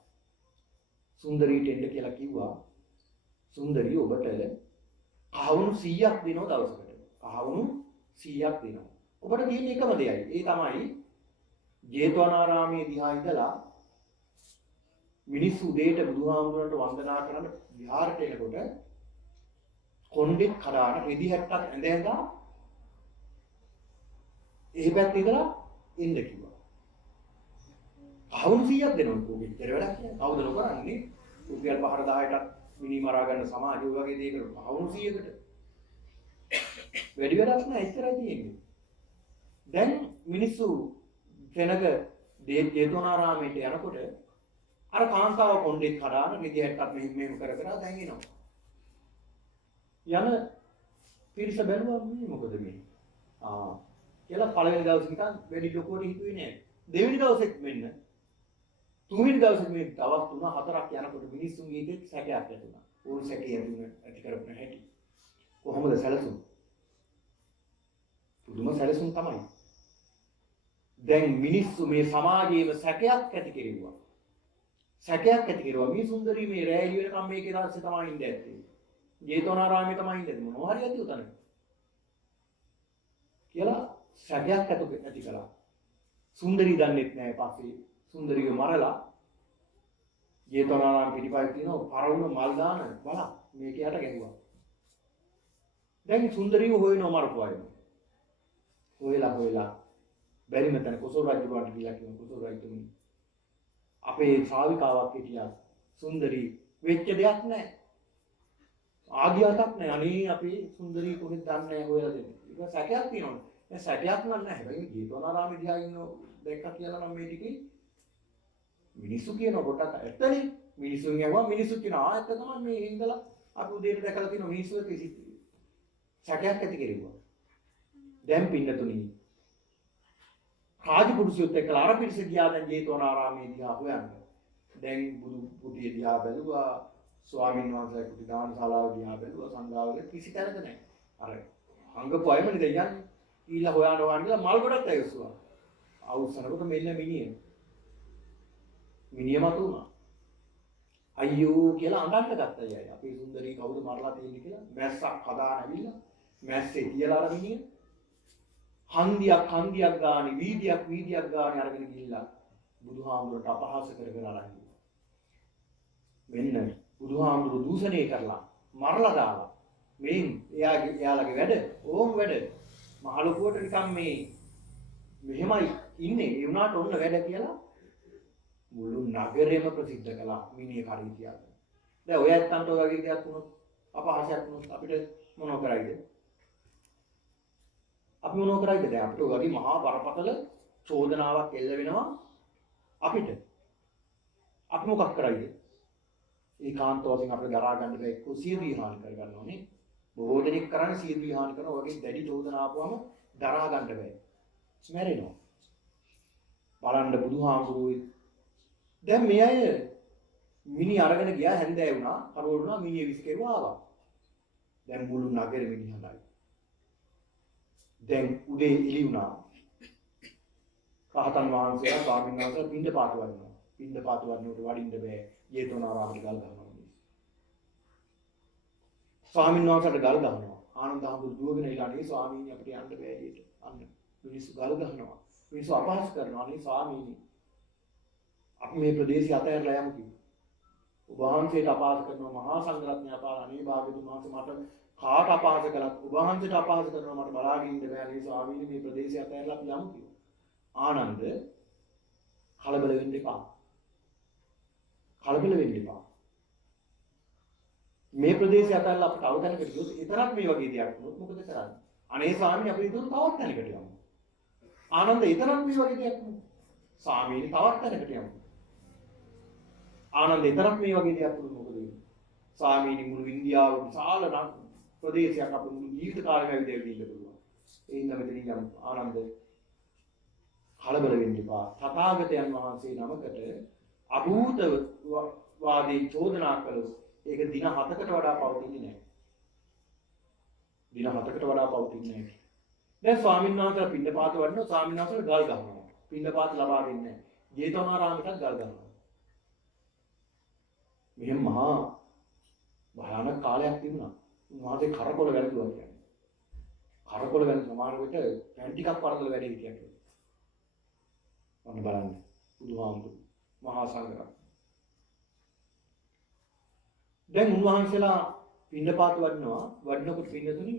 සුන්දරීට එන්න කියලා කිව්වා. සුන්දරී ඔබට කහවණු 100ක් දෙනවා දවසකට. කහවණු 100ක් දෙනවා. ඔබට තියෙන එකම දෙයයි. ඒ තමයි ජේතවනාරාමයේ දිහා ඉඳලා මිනිස්සු උදේට බුදුහාමුදුරන්ට වන්දනා කරන විහාරයට එනකොට කොණ්ඩෙත් කඩාන රෙදි හැට්ටක් ඇඳ ඇඳා ඒ පැත්තේ ඉඳලා එන්න කිව්වා. කවුරු 100ක් දෙනවද කොහේ ඉතර වැඩක් කියන්නේ? කවුද නොකරන්නේ? රුපියල් 5-10ටත් මිනි මරා ගන්න සමාජය ඔය වගේ දෙයකට කවුරු 100කට වැඩි වැඩක් නෑ ඉතරයි තියෙන්නේ. දැන් මිනිස්සු සෙනග ජේතවනාරාමයට යනකොට අර කාන්තාව කොණ්ඩෙත් කඩාන රෙදි හැට්ටක් මෙහෙම කර කර දැන් එනවා. යන පිරිස බැලුවා මේ මොකද මේ? කියලා පළවෙනි දවසේ නිකන් වැඩි ලොකුවට හිතුවේ නෑ. දෙවෙනි දවසෙත් මෙන්න තුන්වෙනි දවසේ මේ දවස් 3-4ක් යනකොට මිනිස්සුන්ගේ හිතේ සැකයක් ඇති වුණා. ඕන සැකේ ඇති කරපු හැටි. කොහොමද සැලසුම්? පුදුම සැලසුම් තමයි. දැන් මිනිස්සු මේ සමාජයේම සැකයක් ඇති කෙරුවා. සැකයක් ඇති කෙරුවා. මේ සුන්දරී මේ රැය වෙනකම් මේකේ රහස්‍ය තමයි ඉඳ ඇත්තේ. ජේතවනාරාමයේ තමයි ඉඳලා මොනවා හරි ඇති උතන. කියලා සැකයක් ඇති කළා. සුන්දරී දන්නේත් නැහැ පස්සේ සුන්දරීව මරලා ජේතවනාරාම පිටිපස්සේ තියෙන පරවුණ මල් දාන බලක් මේක යට ගැහුවා. දැන් සුන්දරීව හොයනවා මරපු අය. හොයලා බැරිම තැන කොසල් රජුට ගිහිල්ලා කියන කොසල් රජතුමනි අපේ ශ්‍රාවිකාවක් හිටියා සුන්දරී වෙච්ච දෙයක් නැහැ. ආගියාවක් නැහැ. අනේ අපේ සුන්දරී කොහෙද දන්නේ නැහැ හොයලා දෙන්න. ඒක සැකයක් තියෙනවා. ඒ සැකයක් නැහැ. හැබැයි ජේතවනාරාමේ දිහා ඉන්න දැක්කා කියලා නම් මේ ටිකේ මිනිස්සු කියන කොටක් ඇත්තනේ. මිනිස්සුන් යවුවා මිනිස්සු කියන ඇත්ත තමයි මේ හින්දලා අපි උදේට දැකලා තියෙන මිනිස්සු එක්ක සැකයක් ඇති කෙරුවා. දැන් පින්නතුනි රාජපුරුෂයොත් එක්කලා අර පිරිස ගියා දැන් ජේතවනාරාමේ දිහා හොයන්න. දැන් බුදු කුටිය දිහා බැලුවා, ස්වාමීන් වහන්සේලා කුටි දාන ශාලාව දිහා බැලුවා, සංඝාවගේ කිසි තැනක නැහැ. අර අංගපු අයමනේ දැන් යන්නේ. ඊළඟ හොයන්න මල් ගොඩක් ඇවිස්සුවා. අවුස්සනකොට මෙන්න මිනිය මතුණා. අයියෝ කියලා අඬන්න ගත්තා අය. අපේ සුන්දරී කවුද මරලා තියෙන්නේ කියලා මැස්සක් හදාන ඇවිල්ලා මැස්සේ තියලා අර මිනිහ හන්දියක් ගානේ වීදියක් ගානේ අරගෙන ගිහිල්ලා බුදුහාමුදුරට අපහාස කර අරන් මෙන්න බුදුහාමුදුරු දූෂණය කරලා මරලා දාලා මේන් එයාලගේ වැඩ ඕම් වැඩ මහලුකුවට නිකන් මේ මෙහෙමයි ඉන්නේ ඒ උනාට ඔන්න වැඩ කියලා මුළු නගරෙම ප්‍රසිද්ධ කළා මිනිහ කරිය කියලා. දැන් ඔය ඇත්තන්ට ඔය වගේ දෙයක් වුණොත් අපහාසයක් වුණොත් අපිට මොනව කරයිද? අපි මොනව කරයිද? දැන් අපිට ඔය වගේ මහා බරපතල චෝදනාවක් එල්ල වෙනවා අපිට. අපි මොකක් කරයිද? ඒකාන්ත වශයෙන් අපිට දරා ගන්න බැහැ එක්ක සියදී හානි කර ගන්න ඕනේ. බොහෝ දෙනෙක් කරන්නේ සියදී හානි කරන වගේ දැඩි චෝදනා ආපුවම දරා ගන්න බැහැ. ස්මැරෙනවා. බලන්න බුදුහාමුදුරුවෝ දැන් මේ අය මිනි අරගෙන ගියා හැන්දෑ වුණා කරවල වුණා මිනිහ විසිකේරුවා ආවා. දැන් මුළු නගරෙ මිනි හඳයි. දැන් උදේ එළි වුණා. රහතන් වහන්සේලා ස්වාමීන් වහන්සේලා පින්ඩපාත වඩිනවා. පින්ඩපාත වඩිනකොට වඩින්න බෑ. ජේතවනාරාමයට ගල් ගහනවා. ස්වාමීන් වහන්සේට ගල් ගහනවා. ආනන්ද හාමුදුරුවෝ දුවගෙන ඉලානේ ස්වාමීන් අපිට යන්න බෑ එළියට. අන්න මිනිස්සු ගල් ගහනවා. මිනිස්සු අපහාස කරනවා. අනේ ස්වාමීනි අපි මේ ප්‍රදේශය අතහැරලා යමු කිව්වා. ඔබ වහන්සේට අපහාස කරනවා මහා සංඝරත්නය අපහාස අනේ භාග්‍යතුන් වහන්සේ මට කාට අපහාස කළත් ඔබ වහන්සේට අපහාස කරනවා මට බලාගෙන ඉන්න බෑ නේ ස්වාමීනි මේ ප්‍රදේශය අතහැරලා අපි යමු කිව්වා. ආනන්ද කලබල වෙන්න එපා. කලබල වෙන්න එපා. මේ ප්‍රදේශය අතහැරලා අපිට තව තැනකට ගියොත් ඒතරම් මේ වගේ දෙයක් වුණොත් මොකද කරන්නේ? අනේ ස්වාමීනි අපි ඒක තවත් තැනකට යමු. ආනන්ද ඒතරම් මේ වගේ දෙයක් වුණොත් ස්වාමීනි තවත් තැනකට යමු. ආනන්ද තරම් මේ වගේ දෙයක් වුණොත් මොකද වෙන්නේ? ස්වාමීනි මුළු ඉන්දියාව විශාල ප්‍රදේශයක් අපේ මුළු ජීවිත කාලෙම ඇවිදලා ඉන්න පුළුවන්. ඒ හින්දා මෙතනින් යමු. ආනන්ද කලබල වෙන්න එපා. තථාගතයන් වහන්සේ නමකට අභූත වාදී චෝදනා කළොත් ඒක දින 7කට වඩා පවතින්නේ නැහැ. දින 7කට වඩා පවතින්නේ නැහැ. දැන් ස්වාමීන් වහන්සේලා පින්ඩපාත වඩනවා ස්වාමීන් වහන්සේලා ගල් ගහනවා. පින්ඩපාත ලබා දෙන්නේ නැහැ. ජේතවනාරාමයටත් ගල් ගහනවා. මෙහෙම මහා භයානක කාලයක් තිබුණා. උන්වහන්සේ කරකොල වැළඳුවා කියන්නේ. කරකොල වැළඳ සමාන විට පැන් ටිකක් වරදලා වැඩේ කියන්නේ. ඔන්න බලන්න. බුදුහාමුදුරු මහා සංඝරත්නය. දැන් උන්වහන්සේලා පින්නපාත වඩනවා. වඩනකොට පින්නතුනි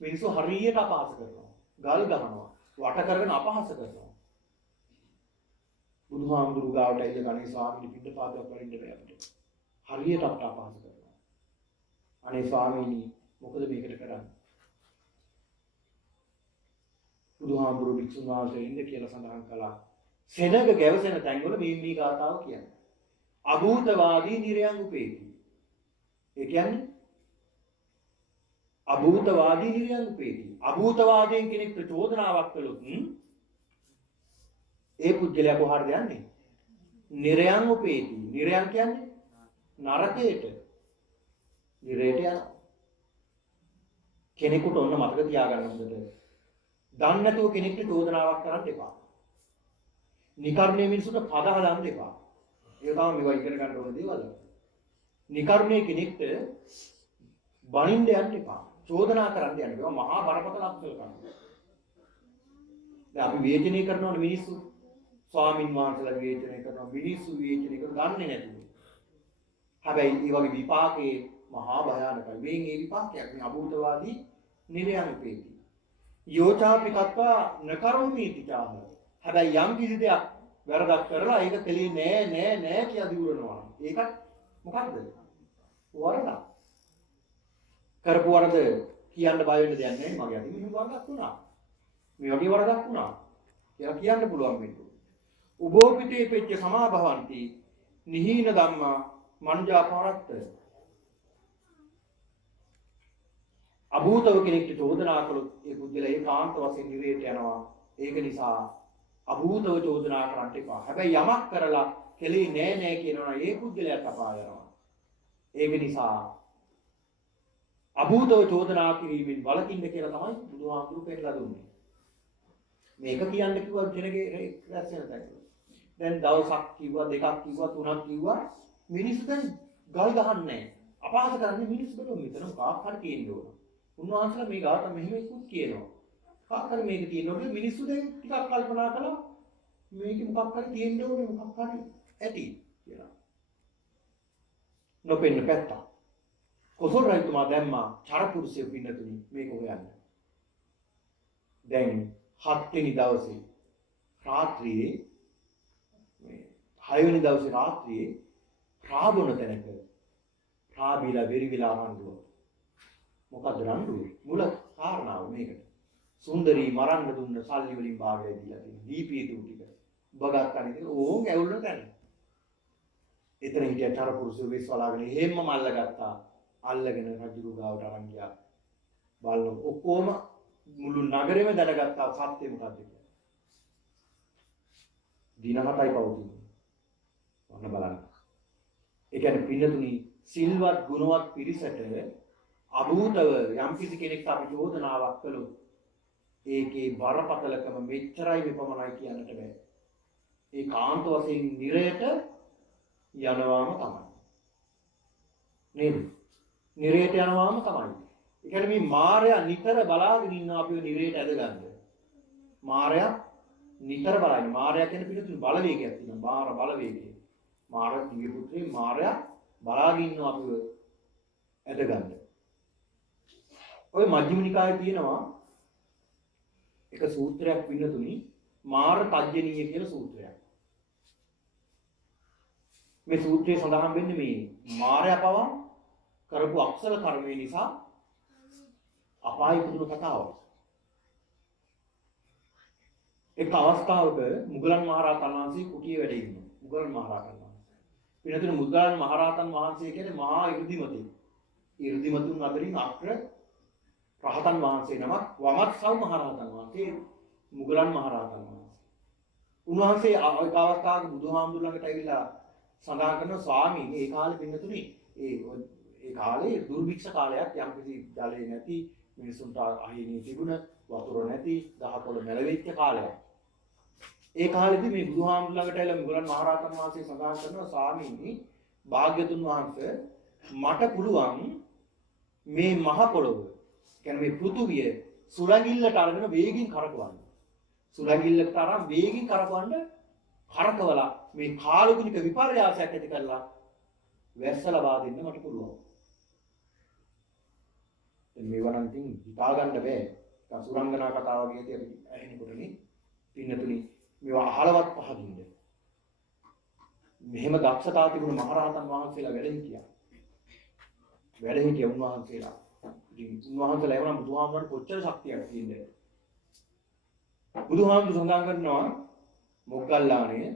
මිනිස්සු හරියට අපහාස කරනවා. ගල් ගහනවා. වට කරගෙන අපහාස කරනවා. බුදුහාමුදුරු ගාවට ඇවිල්ලා ගණේ ස්වාමීන් පින්නපාතයක් වඩින්න බෑ අපිට. හරියට අපට අපහාස කරනවා. අනේ ස්වාමීනි මොකද මේකට කරන්නේ? බුදුහාමුදුරුවෝ භික්ෂුන් වහන්සේ ඉන්න කියලා සඳහන් කළා. සෙනඟ ගැවසෙන තැන්වල මේ ගාථාව කියන්නේ. අභූතවාදී නිරයන් උපේති. ඒ කියන්නේ අභූතවාදී නිරයන් උපේති. අභූතවාදයෙන් කෙනෙක්ට චෝදනාවක් කළොත් ඒ පුද්ගලයා කොහාටද යන්නේ? නිරයන් උපේති. නිරයන් කියන්නේ නරකයට. නිරයට යනවා. කෙනෙකුට ඔන්න මතක තියාගන්න හොඳට. දන්නේ නැතුව කෙනෙක්ට චෝදනාවක් කරන්න එපා. නිකර්ණයේ මිනිසුන්ට පද හදන්න එපා. ඒක තමයි මේවා ඉගෙන ගන්න ඕන දේවල්. නිකර්ණයේ කෙනෙක්ට බනින්න යන්න එපා. චෝදනා කරන්න යන්න එපා. මහා බරපතල අකුසල කර්ම. දැන් අපි විවේචනය කරනවනේ මිනිස්සු. ස්වාමින් වහන්සේලා විවේචනය කරනවා. මිනිස්සු විවේචනය කරනවා දන්නේ නැතුව. හැබැයි මේ වගේ විපාකේ මහා භයානකයි. මේන් ඒ විපාකයක් මේ අභූතවාදී නිරයන් උපේති. යෝචාපිකත්වා නකරෝමි තිචාහ. හැබැයි යම් කිසි දෙයක් වැරදක් කරලා ඒක කෙලී නෑ කියලා දිවුරනවා. ඒකත් මොකක්ද? වරදක්. කරපු වරද කියන්න බය වෙන්න දෙයක් නෑ. මගේ අතින් මෙහෙම වරදක් වුණා. මේ වගේ වරදක් වුණා කියලා කියන්න පුළුවන් වෙන්න. උභෝපිතේ පෙච්ච සමාභවಂತಿ නිහීන ධම්මා මනුජාපාරත්ත. අභූතව කෙනෙක්ට චෝදනා කළොත් ඒ පුද්ගලයා ඒකාන්ත වශයෙන් නිරේට යනවා. ඒක නිසා අභූතව චෝදනා කරන්න එපා. හැබැයි යමක් කරලා කෙලී නෑ කියනවා ඒ පුද්ගලයාට අපාය යනවා. ඒක නිසා අභූතව චෝදනා කිරීමෙන් වළකින්න කියලා තමයි බුදුහාමුදුරු පෙන්නලා දුන්නේ. මේක කියන්න කිව්වා කෙනෙක්ගේ රැස් වෙන තැන. දැන් දවසක් කිව්වා දෙකක් කිව්වා තුනක් කිව්වා මිනිස්සු දැන් ගල් ගහන්නේ නැහැ. අපහාස කරන්නේ මිනිස්සු බලමු මෙතන කාක් හරි තියෙන්න ඕන. උන්වහන්සේලා මේ ගාත මෙහෙම ඉක්ුත් කියනවා. කාකර මේක තියෙනකොට මිනිස්සු දැන් ටිකක් කල්පනා කළා මේක මොකක් හරි තියෙන්න ඕනේ මොකක් හරි ඇති කියලා. නොපෙන්න පැත්ත. කොසල් රජතුමා දැම්මා චරපුරුෂය පින්නතුනි මේක හොයන්න. දැන් 7 වෙනි දවසේ රාත්‍රියේ මේ 6 වෙනි දවසේ රාත්‍රියේ රාබොන තැනක රාබීලා වෙරිවිලා රණ්ඩුව. මොකද රණ්ඩුව මුල කාරණාව මේකට. සුන්දරී මරන්න දුන්න සල්ලි වලින් භාගය දීලා තියෙනවා. දීපී තුන් ටික. බගත්තානේ ඉතින් ඕන් ඇවුල්න තැන. එතන හිටිය චරපුරුෂය වෙස් වලාගෙන එහෙම්ම මල්ල ගත්තා. අල්ලගෙන රජු ගාවට අරන් ගියා. බලන ඔක්කොම මුළු නගරෙම දැනගත්තා සත්‍ය මොකද්ද කියලා. දින 7යි පවතින්නේ. ඔන්න බලන්න. ඒ කියන්නේ පින්නතුනි සිල්වත් ගුණවත් පිරිසට අභූතව යම්කිසි කෙනෙක් අපි චෝදනාවක් කළොත් ඒකේ බරපතලකම මෙච්චරයි මෙපමණයි කියන්නට බෑ. ඒ කාන්ත වශයෙන් නිරයට යනවාම තමයි. නේද? නිරයට යනවාම තමයි. ඒ කියන්නේ මේ මායя නිතර බලාගෙන ඉන්න අපිව නිරයට ඇදගන්න. මායя නිතර බලන්නේ. මායя කියන්නේ පිළිතුරු බලවේගයක් තියෙනවා. මාර බලවේගය. මාර දිව්‍ය පුත්‍රේ මායя බලාගෙන ඉන්න අපිව ඇදගන්න. ඔය මජ්ක්‍ධිම නිකායේ තියෙනවා එක සූත්‍රයක් පින්නතුනි මාර තජ්ජනීය කියලා සූත්‍රයක්. මේ සූත්‍රයේ සඳහන් වෙන්නේ මේ මාරයා පවා කරපු අක්ෂර කර්මය නිසා අපාය පුදුන කතාවක්. එක් අවස්ථාවක මුගලන් මහරහතන් වහන්සේ කුටියේ වැඩ ඉන්නවා. මුගලන් මහරහතන් වහන්සේ. පින්නතුනි මුගලන් මහරහතන් වහන්සේ කියන්නේ මහා 이르දිමතෙක්. 이르දිමතුන් අතරින් අග්‍ර රහතන් වහන්සේ නමක් වමත්සව් මහරහතන් වහන්සේ මුගලන් මහරහතන් වහන්සේ. උන්වහන්සේ ඒක අවස්ථාවක බුදුහාමුදුර ළඟට ඇවිල්ලා සඳහන් කරන ස්වාමීන් ඒ කාලේ පින්නතුනි ඒ කාලේ දුර්භික්ෂ කාලයක් යම්කිසි ජලය නැති මිනිසුන්ට අහිමි තිබුණ වතුර නැති දහකොළ මැලවිච්ච කාලයක්. ඒ කාලෙදී මේ බුදුහාමුදුර ළඟට ඇවිල්ලා මුගලන් මහරහතන් වහන්සේ සඳහන් කරනවා ස්වාමීනි භාග්‍යතුන් වහන්සේ මට පුළුවන් මේ මහ පොළොව කියන්නේ මේ පෘථුවිය සුළඟිල්ලට අරගෙන වේගින් කරකවන්න. සුළඟිල්ලට අරන් වේගින් කරකවන්න කරකවලා මේ කාලගුණික විපර්යාසයක් ඇති කරලා වැස්ස ලබා දෙන්න මට පුළුවන්. දැන් මේවා නම් ඉතින් හිතා ගන්න බෑ. ඒක සුරංගනා කතාව වගේ අපි ඇහෙනකොටනේ පින්නතුනි මේවා අහලවත් පහදින්න. මෙහෙම දක්ෂතා තිබුණු මහරහතන් වහන්සේලා වැඩ හිටියා. වැඩ හිටිය උන්වහන්සේලා. ඉතින් උන්වහන්සේලා එවනම් බුදුහාමුදුරන්ට කොච්චර ශක්තියක් තියෙනවද? බුදුහාමුදුර සඳහන් කරනවා මොග්ගල්ලාණේ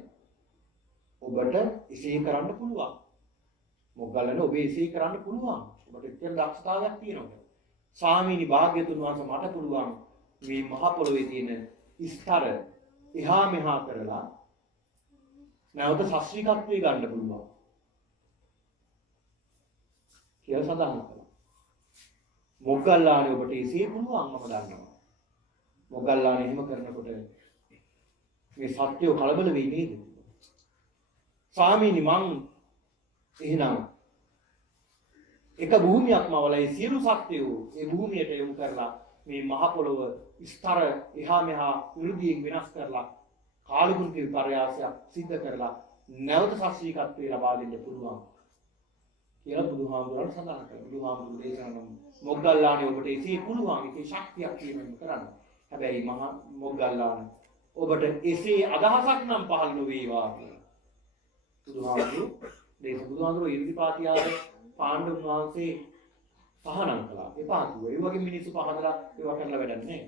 ඔබට එසේ කරන්න පුළුවන්. මොග්ගල්ලාණේ ඔබ එසේ කරන්න පුළුවන්. ඔබට එච්චර දක්ෂතාවයක් තියෙනවා. ස්වාමීනි භාග්‍යතුන් වහන්සේ මට පුළුවන් මේ මහ පොළොවේ තියෙන ස්තර එහා මෙහා කරලා නැවත ශාස්ත්‍රීයත්වයේ ගන්න පුළුවන්. කියලා සඳහන් කළා. මොග්ගල්ලාණේ ඔබට එසේ පුළුවන් මම දන්නවා. මොග්ගල්ලාණේ එහෙම කරනකොට මේ සත්‍යය කලබල වෙයි නේද? ස්වාමීනි මං එහෙනම් එක භූමියක්ම වලයි සියලු සත්‍යෝ ඒ භූමියට යොමු කරලා මේ මහ පොළොව ස්තර එහා මෙහා වෘද්ධියෙන් වෙනස් කරලා කාලගුණ විපර්යාසයක් සිද්ධ කරලා නැවත ශාස්ත්‍රීයත්වයේ ලබා දෙන්න පුළුවන් කියලා බුදුහාමුදුරන් සඳහන් කළා. බුදුහාමුදුරු දේශනා කරන මොග්ගල්ලාණේ ඔබට එසේ පුළුවන් ඒකේ ශක්තියක් තියෙනවා කරන්න. හැබැයි මහා මොග්ගල්ලාණ ඔබට එසේ අදහසක් නම් පහළ නොවේවා කියලා. බුදුහාමුදුරු ඉර්ධිපාතියාගේ පාණ්ඩුන් වහන්සේ පහනම් කළා. එපා කිව්වා. ඒ වගේ මිනිස්සු පහදලා ඒවා කරලා වැඩක් නැහැ.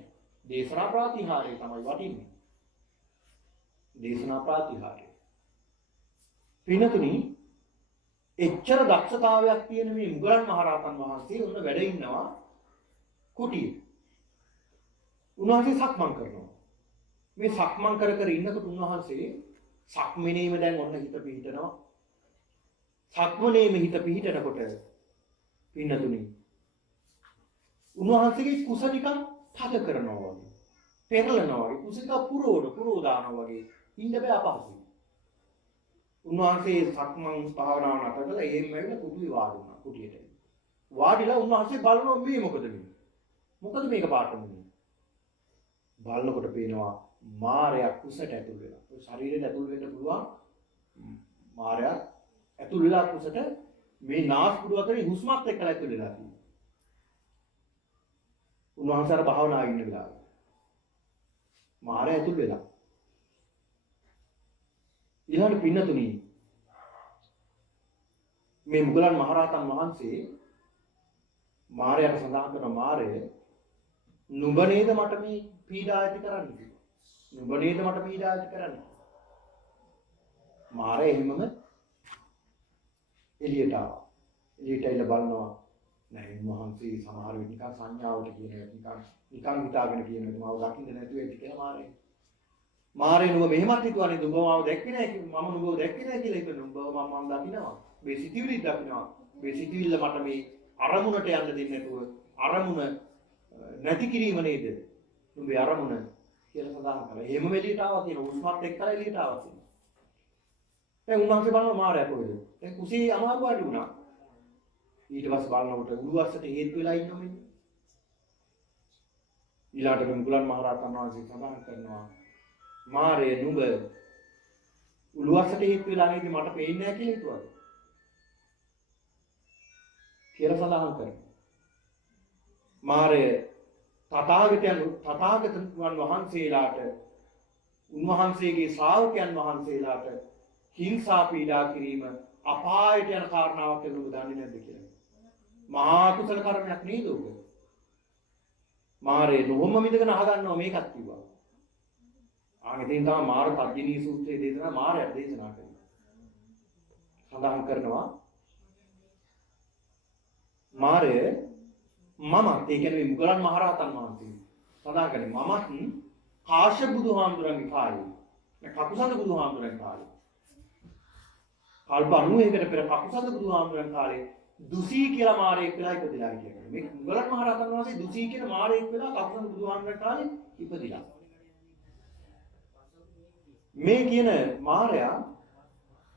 දේශනා ප්‍රාතිහාර්යය තමයි වටින්නේ. දේශනා ප්‍රාතිහාර්යය. පින්නතුනි එච්චර දක්ෂතාවයක් තියෙන මේ මුගලන් මහරහතන් වහන්සේ උන්න වැඩ ඉන්නවා කුටියේ. උන්වහන්සේ සක්මන් කරනවා. මේ සක්මන් කර කර ඉන්නකොට උන්වහන්සේ සක්මනේම දැන් ඔන්න හිත පිහිටනවා. සක්මනේම හිත පිහිටනකොට පින්නතුනි උන්වහන්සේගේ කුස නිකන් තද කරනවා වගේ. පෙරලනවා වගේ. කුසිත පුරෝ දානවා වගේ. ඉන්න බෑ අපහසුයි. උන්වහන්සේ සක්මන් භාවනාව නතර කළා. එහෙම ඇවිල්ලා කුටියේ වාඩි වුණා කුටියට. වාඩිලා උන්වහන්සේ බලනවා මේ මොකද වෙන්නේ? මොකද මේක පාට වෙන්නේ? බලනකොට පේනවා මාරයා කුසට ඇතුල් වෙලා. ඒ ශරීරයට ඇතුල් වෙන්න පුළුවන් මාරයා ඇතුල් වෙලා කුසට මේ නාස්පුඩු අතරේ හුස්මත් එක්කලා ඇතුල් වෙලා තියෙනවා. උන්වහන්සේ අර භාවනාවේ ඉන්න වෙලාවේ මාරයා ඇතුල් වෙලා. ඊළඟ පින්නතුනි මේ මුගලන් මහරහතන් වහන්සේ මාරයාට සඳහන් කරන මාරය නුඹ නේද මට මේ පීඩා ඇති කරන්නේ. නුඹ නේද මට පීඩා ඇති කරන්නේ. මාරය එහෙමම එළියට ආවා. එළියට ඇවිල්ලා බලනවා නෑ උන්වහන්සේ සමහර වෙලට නිකන් සංඥාවට කියන එක නිකන් හිතාගෙන කියන එක මාව දකින්න නැතුව ඇති කියලා මාරය. මාරේ නුඹ මෙහෙමත් හිතුවානේ නුඹ මාව දැක්කේ නෑ මම නුඹව දැක්කේ නෑ කියලා හිතුවා. නුඹව මම දකින්නවා. මේ සිතිවිලි දකින්නවා. මේ සිතිවිල්ල මට මේ අරමුණට යන්න දෙන්නේ නැතුව අරමුණ නැති කිරීම නේද? නුඹේ අරමුණ කියලා සඳහන් කරලා. එහෙම එළියට ආවා කියන උස්මත් එක්කලා එළියට ආවා කියන. දැන් උන්වහන්සේ බලනවා මාරයා කොහෙද? දැන් කුසී අමාරු අඩු වුණා. ඊට පස්සේ බලනකොට උළුවස්සට හේතු වෙලා ඉන්නව මෙන්න. ඊළාට මුගලන් මහරහතන් වහන්සේ සඳහන් කරනවා මාරය නුඹ උළුවස්සට හේතු වෙලා නේද මට පේන්නේ නැහැ කියලා හිතුවද? කියලා සඳහන් කරනවා. මාරය තථාගතයන් වහන්සේලාට උන්වහන්සේගේ ශ්‍රාවකයන් වහන්සේලාට හිංසා පීඩා කිරීම අපායට යන කාරණාවක් කියලා ඔබ දන්නේ නැද්ද කියලා. මහා කුසල කර්මයක් නේද ඔබ? මාරේ නොහොම මිදගෙන අහගන්නවා මේකත් කිව්වා. ආගෙන් තමයි මාර පද්දිනී සූත්‍රයේ දේශනා මාරයට දේශනා කරන්නේ. සඳහන් කරනවා මාරය මමත් ඒ කියන්නේ මුගලන් මහරහතන් වහන්සේ සඳහන් කරන්නේ මමත් කාශ්‍යප බුදුහාමුදුරන්ගේ කාලේ කකුසඳ බුදුහාමුදුරන්ගේ කාලේ කල්ප 90කට පෙර කකුසඳ බුදුහාමුදුරන් කාලේ දුසී කියලා මාරයෙක් වෙලා ඉපදිලා කියලා. මේ මුගලන් මහරහතන් වහන්සේ දුසී කියන මාරයෙක් වෙලා කකුසඳ බුදුහාමුදුරන් කාලේ ඉපදිලා. මේ කියන මාරයා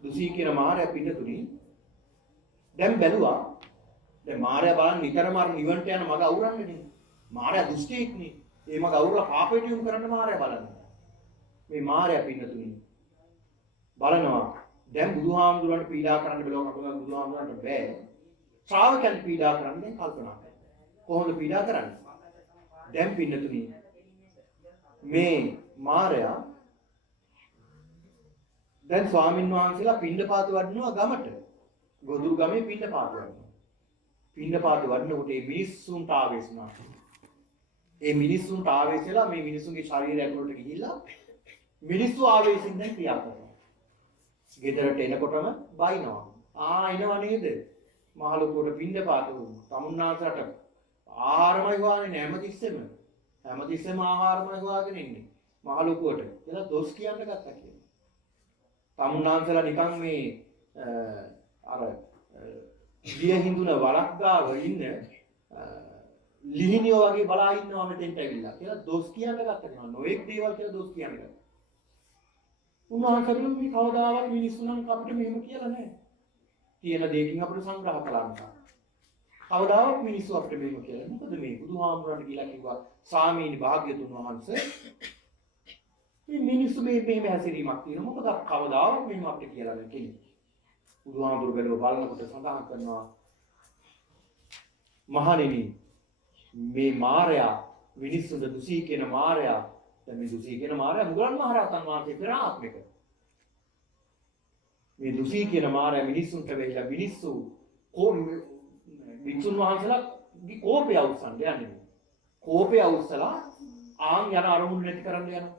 දුසී කියන මාරයා පිටතුනි දැන් බැලුවා. දැන් මාරයා බලන්න නිතරම අර නිවන්ට යන මග අවුරන්නේ නේ. මාරයා දුෂ්ටයෙක්නේ. ඒ මග අවුරලා පාපයට යොමු කරන්න මාරයා බලන්නේ. මේ මාරයා පිටතුනි බලනවා දැන් බුදුහාමුදුරන්ට පීඩා කරන්න බැලුවා කකුසඳ බුදුහාමුදුරන්ට බෑ. ශ්‍රාවකයන් පීඩා කරන්න දැන් කල්පනා කරනවා. කොහොමද පීඩා කරන්නේ? දැන් පින්නතුනි මේ මාරයා දැන් ස්වාමින් වහන්සේලා පිණ්ඩපාත වඩනවා ගමට. ගොදුරු ගමේ පිණ්ඩපාත වඩනවා. පිණ්ඩපාත වඩනකොට මේ මිනිස්සුන්ට ආවේශ වුණා. ඒ මිනිස්සුන්ට ආවේශ වෙලා මේ මිනිස්සුන්ගේ ශරීරය ඇතුළට ගිහිල්ලා මිනිස්සු ආවේශයෙන් දැන් ක්‍රියා කරනවා. ගෙදරට එනකොටම බයිනවා. එනව නේද? මහලොකුවට පිණ්ඩපාත තමුන්නාසට ආහාරමයි හොයාගෙන හැමතිස්සෙම ආහාරමයි හොයාගෙන ඉන්නේ. මහලොකුවට කියලා දොස් කියන්න ගත්තා කියලා. තමුන්නාන්සලා නිකන් මේ අර ගිය හිඳුන වලක් ගාව ඉන්න ලිහිනියෝ වගේ බලා ඉන්නවා මෙතෙන්ට ඇවිල්ලා කියලා දොස් කියන්න ගත්තා කියලා. නොඑක් දේවල් කියලා දොස් කියන්න ගත්තා. උන්වහන්සේ මේ කවදාවත් මිනිස්සු නම් අපිට මෙහෙම කියලා නැහැ. තියෙන දෙයකින් අපිට සංග්‍රහ කළා නිසා. කවදාවත් මිනිස්සු අපිට මෙහෙම කියලා. මොකද මේ බුදුහාමුදුරන්ට කියලා කිව්වා සාමීනි භාග්‍යතුන් වහන්සේ මේ මිනිස්සු මේ හැසිරීමක් තියෙනවා. මොකද කවදාවත් මෙහෙම අපිට කියලා නැහැ කෙනෙක්. බුදුහාමුදුරු බලනකොට සඳහන් කරනවා මහණෙනි මේ මාරයා මිනිස්සුන්ට දුසී කියන මාරයා දැන් මේ දුසී කියන මාරයා මුගලන් මහරහතන් වහන්සේ පෙර ආත්මික. මේ දුසී කියන මාරයා මිනිස්සුන්ට වෙයිලා මිනිස්සු වික්ෂුන් වහන්සේලාගේ කෝපය අවසන් යන්නේ. කෝපය අවසලා යන අරමුණු නැති කරන්න යනවා.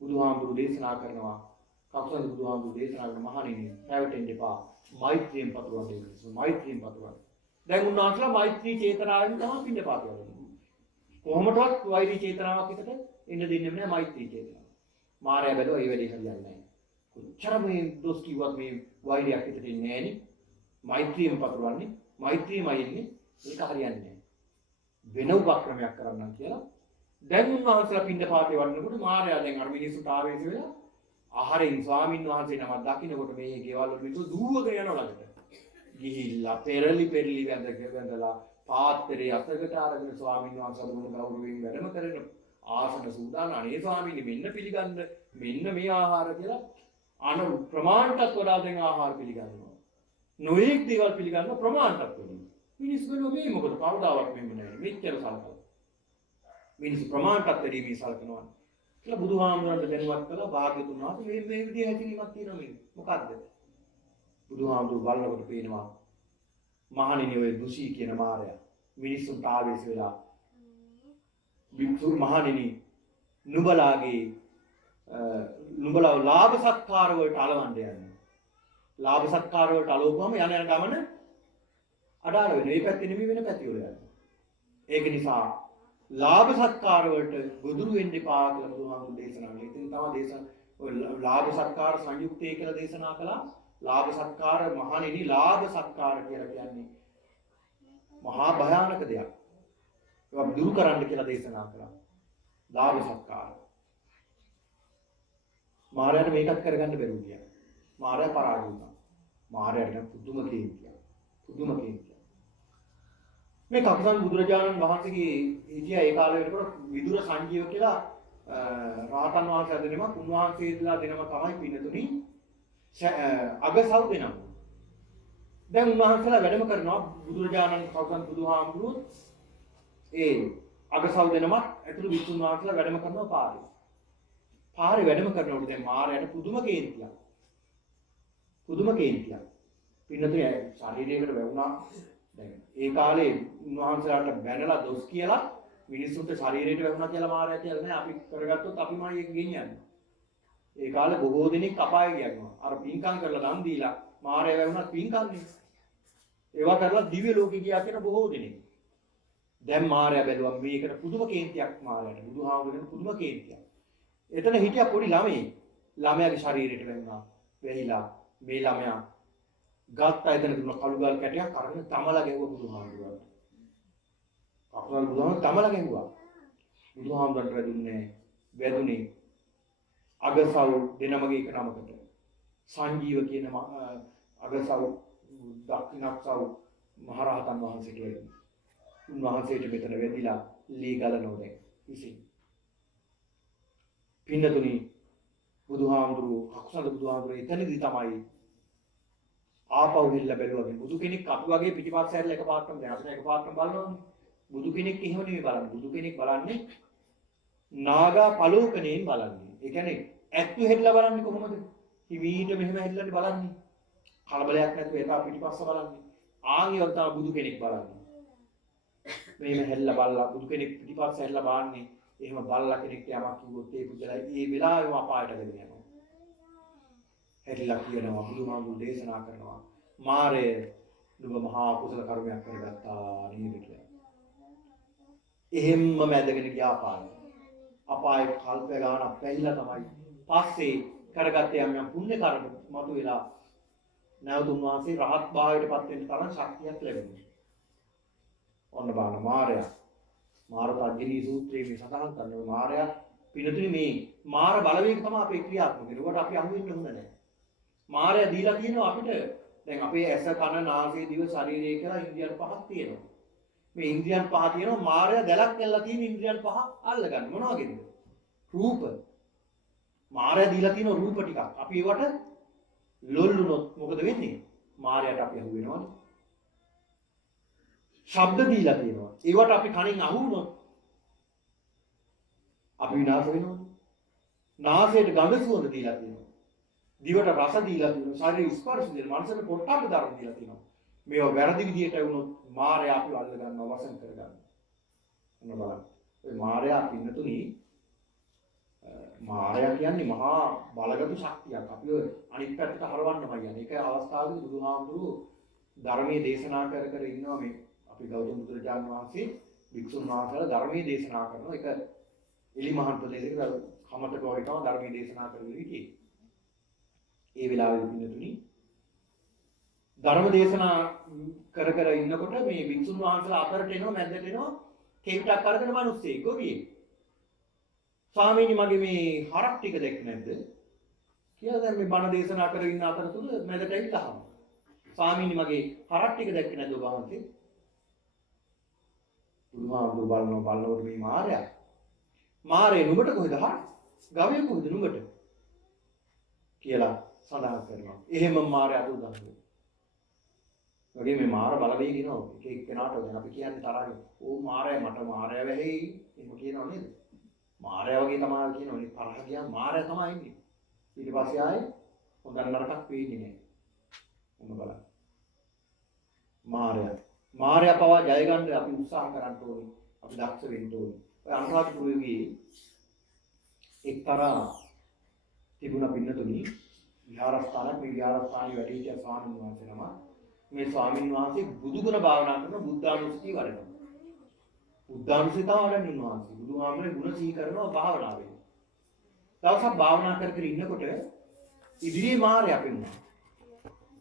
බුදුහාමුදුරු දේශනා කරනවා කකුසඳ බුදුහාමුදුරු දේශනා කරන මහණෙනි පැවටෙන්න එපා. මෛත්‍රියෙන් පතුරවන්න ඕනේ. මෛත්‍රියෙන් පතුරවන්න. දැන් උන්වහන්සේලා මෛත්‍රී චේතනාවෙන් තමයි පින්නපාත වඩන්නේ. කොහොමදවත් වෛරී චේතනාවක් හිතට එන්න දෙන්නේ නැහැ මෛත්‍රී චේතනාව. මායя බැලුවා ඒ වැඩේ හරියන්නේ නැහැ. කොච්චර මේ දොස් කිව්වත් මේ වෛරයක් හිතට එන්නේ නැහැ නේ. මෛත්‍රියෙන් පතුරවන්නේ. මෛත්‍රියමයි ඉන්නේ. ඒක හරියන්නේ නැහැ. වෙන උපක්‍රමයක් කරන්නම් කියලා දැන් උන්වහන්සේලා පින්නපාතේ වඩනකොට මායя දැන් අර මිනිස්සුන්ට ආවේශ වෙලා ආහාරයෙන් ස්වාමින් වහන්සේ නමක් දකින්නකොට මේ ගෙවල් වල මිනිස්සු දුවගෙන යනවා ළඟට. ගිහිල්ලා පෙරලි වැඳලා පාත්‍රයේ අතකට අරගෙන ස්වාමින් වහන්සේලා ගෞරවයෙන් වැඩම කරන ආසන සූදානම් අනේ ස්වාමීනි මෙන්න පිළිගන්න මෙන්න මේ ආහාර කියලා ප්‍රමාණයටත් වඩා දැන් ආහාර පිළිගන්නවා. නොඑක් දේවල් පිළිගන්න ප්‍රමාණයටත් වඩා. මිනිස්සු කියනවා මේ මොකද කවදාවත් මෙන්න නැහැ. මෙච්චර සලකලා. මිනිස්සු ප්‍රමාණයටත් වැඩි මේ සලකනවා. කියලා බුදුහාමුදුරන්ට දැනුවත් කළා භාග්‍යතුන් වහන්සේ මේ විදිහේ හැකියාවක් තියෙනවා මේ. මොකද්ද? බුදුහාමුදුරු බලනකොට පේනවා මහණෙනි ඔය දුෂී කියන මාරයා මිනිස්සුන්ට ආවේශ වෙලා වික්ෂු මහණෙනි නුඹලා ලාභ සත්කාර වලට අලවන්න යන්නේ. ලාභ සත්කාර වලට අලවපුවම යන ගමන අඩාල වෙනවා. මේ පැත්තේ නෙමෙයි වෙන පැති වල යනවා. ඒක නිසා ලාභ සත්කාර වලට ගොදුරු වෙන්න එපා කියලා බුදුහාමුදුරු දේශනා කළා. ඉතින් තමයි දේශන ඔය ලාභ සත්කාර සංයුක්තය කියලා දේශනා කළා. ලාභ සත්කාර මහණෙනි ලාභ සත්කාර කියලා කියන්නේ මහා භයානක දෙයක්. ඒක දුරු කරන්න කියලා දේශනා කළා. ලාභ සත්කාර. මාරයාට මේකත් කරගන්න බැරුව ගියා. මාරයා පරාජය වුණා. මාරයාට පුදුම කේන්තියක්. පුදුම කේන්තියක්. මේ කකුසන් බුදුරජාණන් වහන්සේගේ හිටියා ඒ කාලේ වෙනකොට විදුර සංජීව කියලා රාතන් වහන්සේ හදෙනම උන්වහන්සේලා දෙනම තමයි පින්නතුනි අගසව් දෙනවා. දැන් උන්වහන්සේලා වැඩම කරනවා බුදුරජාණන් කවුරුන් බුදුහාමුදුරුවෝ ඒ අගසව් දෙනම ඇතුළු විසුණු වහන්සේලා වැඩම කරනවා පාරේ. පාරේ වැඩම කරනකොට දැන් මාරයට පුදුම කේන්තියක්. පුදුම කේන්තියක්. පින්නතුනි ශරීරයකට වැවුණා. දැන් ඒ කාලේ උන්වහන්සේලාට බැනලා දොස් කියලා මිනිස්සුන්ට ශරීරයට වැවුණා කියලා මාරයා කියලා නෑ. අපි කරගත්තොත් අපිමයි ඒක ගෙනියන්නේ. ඒ කාලේ බොහෝ දෙනෙක් අපාය ගියනවා. අර පින්කම් කරලා දන් දීලා මාරය වැවුණත් පින්කම්නේ. ඒවා කරලා දිව්‍ය ලෝකෙ ගියා කියන බොහෝ දෙනෙක්. දැන් මාරය බැලුවා මේකට පුදුම කේන්තියක් මාරයට. බුදුහාමුදුරන් පුදුම කේන්තියක්. එතන හිටියා පොඩි ළමයි. ළමයාගේ ශරීරයට වැවුණා. වෙහිලා මේ ළමයා ගත්තා එතන දුන්න කළු ගල් කැටයක් අරගෙන තමලා ගැහුවා බුදුහාමුදුරන්ට. කකුල් බුදුහාමුදුරන් තමලා ගැහුවා. බුදුහාමුදුරන්ට වැදුනේ අගසව් දෙනමගේ එක නමකට සංජීව කියන අගසව් දක්ෂිණක්සව් මහරහතන් වහන්සේ කියලා. උන්වහන්සේට මෙතන වැදිලා ලී ගලනෝ දැන් විසින්. පින්නතුනි බුදුහාමුදුරුවෝ කකුසඳ බුදුහාමුදුරුවෝ එතනදී තමයි ආපහු හෙල්ල බැලුවා. බුදු කෙනෙක් අපි වගේ පිටිපස්ස හැරලා එකපාරටම දැන් අපිට එකපාරටම බලනවානේ. බුදු කෙනෙක් එහෙම නෙමෙයි බලන්නේ. බුදු කෙනෙක් බලන්නේ නාගා පලෝකණයෙන් බලන්නේ. ඒ කියන්නේ ඇත්තු හෙල්ලලා බලන්නේ කොහොමද? හිමීට මෙහෙම හෙල්ලන්නේ බලන්නේ. කලබලයක් නැතුව එපා පිටිපස්ස බලන්නේ. ආන්‍යව තමයි බුදු කෙනෙක් බලන්නේ. මෙහෙම හෙල්ලලා බලලා බුදු කෙනෙක් පිටිපස්ස හෙල්ලලා බලන්නේ. එහෙම බලලා කෙනෙක්ට යමක් කිව්වොත් ඒ පුද්ගලයා ඒ වෙලාවෙම අපායට ගෙන යනවා. හැරිලා කියනවා බුදුහාමුදුරු දේශනා කරනවා මාරය නුඹ මහා කුසල කර්මයක් කරගත්තා නේද කියලා. එහෙම්ම මැදගෙන ගියා අපායට. අපායේ කල්ප ගානක් පැහිලා තමයි පස්සේ කරගත්තේ යම් පුණ්‍ය කර්ම මතු වෙලා නැවත උන්වහන්සේ රහත් භාවයටපත් වෙන්න තරම් ශක්තියක් ලැබුණා. ඔන්න බලන්න මාරයා මාරපද්ගිනී සූත්‍රයේ මේ සඳහන් කරනවා මාරයා පිනතුනි මේ මාර බලවේග තමයි අපේ ක්‍රියාත්මක වෙන්නේ. ඒකට අපි අහු වෙන්න හොඳ නැහැ. මාරයා දීලා තියෙනවා අපිට දැන් අපේ ඇස කන නාසය දිව ශරීරය කියලා ඉන්ද්‍රියන් පහක් තියෙනවා. මේ ඉන්ද්‍රියන් පහ තියෙනවා මාරයා දැලක් ඇල්ලලා තියෙන ඉන්ද්‍රියන් පහ අල්ලගන්න මොනවා වගේද? රූප. මාරයා දීලා තියෙන රූප ටිකක්. අපි ඒවට ලොල්ලුනොත් මොකද වෙන්නේ? මාරයාට අපි අහු වෙනවනේ. ශබ්ද දීලා තියෙනවා. ඒවට අපි කනින් අහුනොත් අපි විනාශ වෙනවා. නාසයට ගඳ සුවඳ දීලා තියෙනවා. දිවට රස දීලා තියෙනවා. ශරීර ස්පර්ශ දීලා මනසට පොට්ටබ්බ ධර්ම දීලා තියෙනවා. මේවා වැරදි විදියට වුණොත් මායя අපිව අල්ල ගන්නවා වසන් කර ගන්නවා. මොන බලන්න. ඔය මායя පින්නතුනි මායя කියන්නේ මහා බලගතු ශක්තියක්. අපි ඔය අනිත් පැත්තට හරවන්නමයි යන්නේ. ඒක අවස්ථාවේදී බුදුහාමුදුරුවෝ ධර්මයේ දේශනා කර කර ඉන්නවා මේ අපි ගෞතම බුදුරජාණන් වහන්සේ වික්ෂුන් වහන්සේලා ධර්මයේ දේශනා කරනවා. ඒක එලිමහන් ප්‍රදේශයක කමතක වගේ තමයි ධර්මයේ දේශනා කරගෙන හිටියේ. ඒ වෙලාවේ පින්නතුනි ධර්ම දේශනා කර කර ඉන්නකොට මේ වික්ෂුන් වහන්සේලා අතරට එනවා මැද්දට එනවා කෙවිතක් අරගෙන මිනිස්සෙක් ගොවියෙක්. ස්වාමීනි මගේ මේ හරක් ටික දැක්ක නැද්ද? කියලා දැන් මේ බණ දේශනා කරගෙන ඉන්න අතරතුර මැදට ඇවිල්ලා අහනවා. ස්වාමීනි මගේ හරක් ටික දැක්ක නැද්ද ඔබ වහන්සේ? බුදුහාමුදුරු බලනකොට මේ මාරයා මාරේ නුඹට කොහෙද හරි? ගවය කොහෙද නුඹට? කියලා සඳහන් කරනවා. එහෙම මාරේ අතුරුදහන්. වගේ මේ මාර බලවේග එනවා. එක එක්කෙනාට දැන් අපි කියන්නේ තරහින්. ඕ මාරය මට මාරය වැහෙයි. එහෙම කියනව නේද? මාරය වගේ තමයි කියනවනේ. තරහ ගියා මාරය තමයි ඉන්නේ. ඊට පස්සේ ආයේ හොඳ නරකක් පේන්නේ නැහැ. මොන බලන්න. මාරය පවා ජය ගන්න අපි උත්සාහ කරන්න ඕනේ. අපි දක්ෂ වෙන්න ඕනේ. ඔය අනුරාධපුරයේ එක්තරා තිබුණ පින්නතුනි විහාරස්ථානක්. මේ විහාරස්ථානයේ වැඩ සිටිය ස්වාමීන් වහන්සේ නම. මේ ස්වාමීන් වහන්සේ බුදුගුණ භාවනා කරන බුද්ධානුස්සතිය වඩනවා. බුද්ධානුස්සතිය වඩන උන්වහන්සේ බුදුහාමරේ ගුණ සිහි කරනවා භාවනාවෙන්. දවසක් භාවනා කර කර ඉන්නකොට ඉදිරියේ මාරයා පෙනුණා.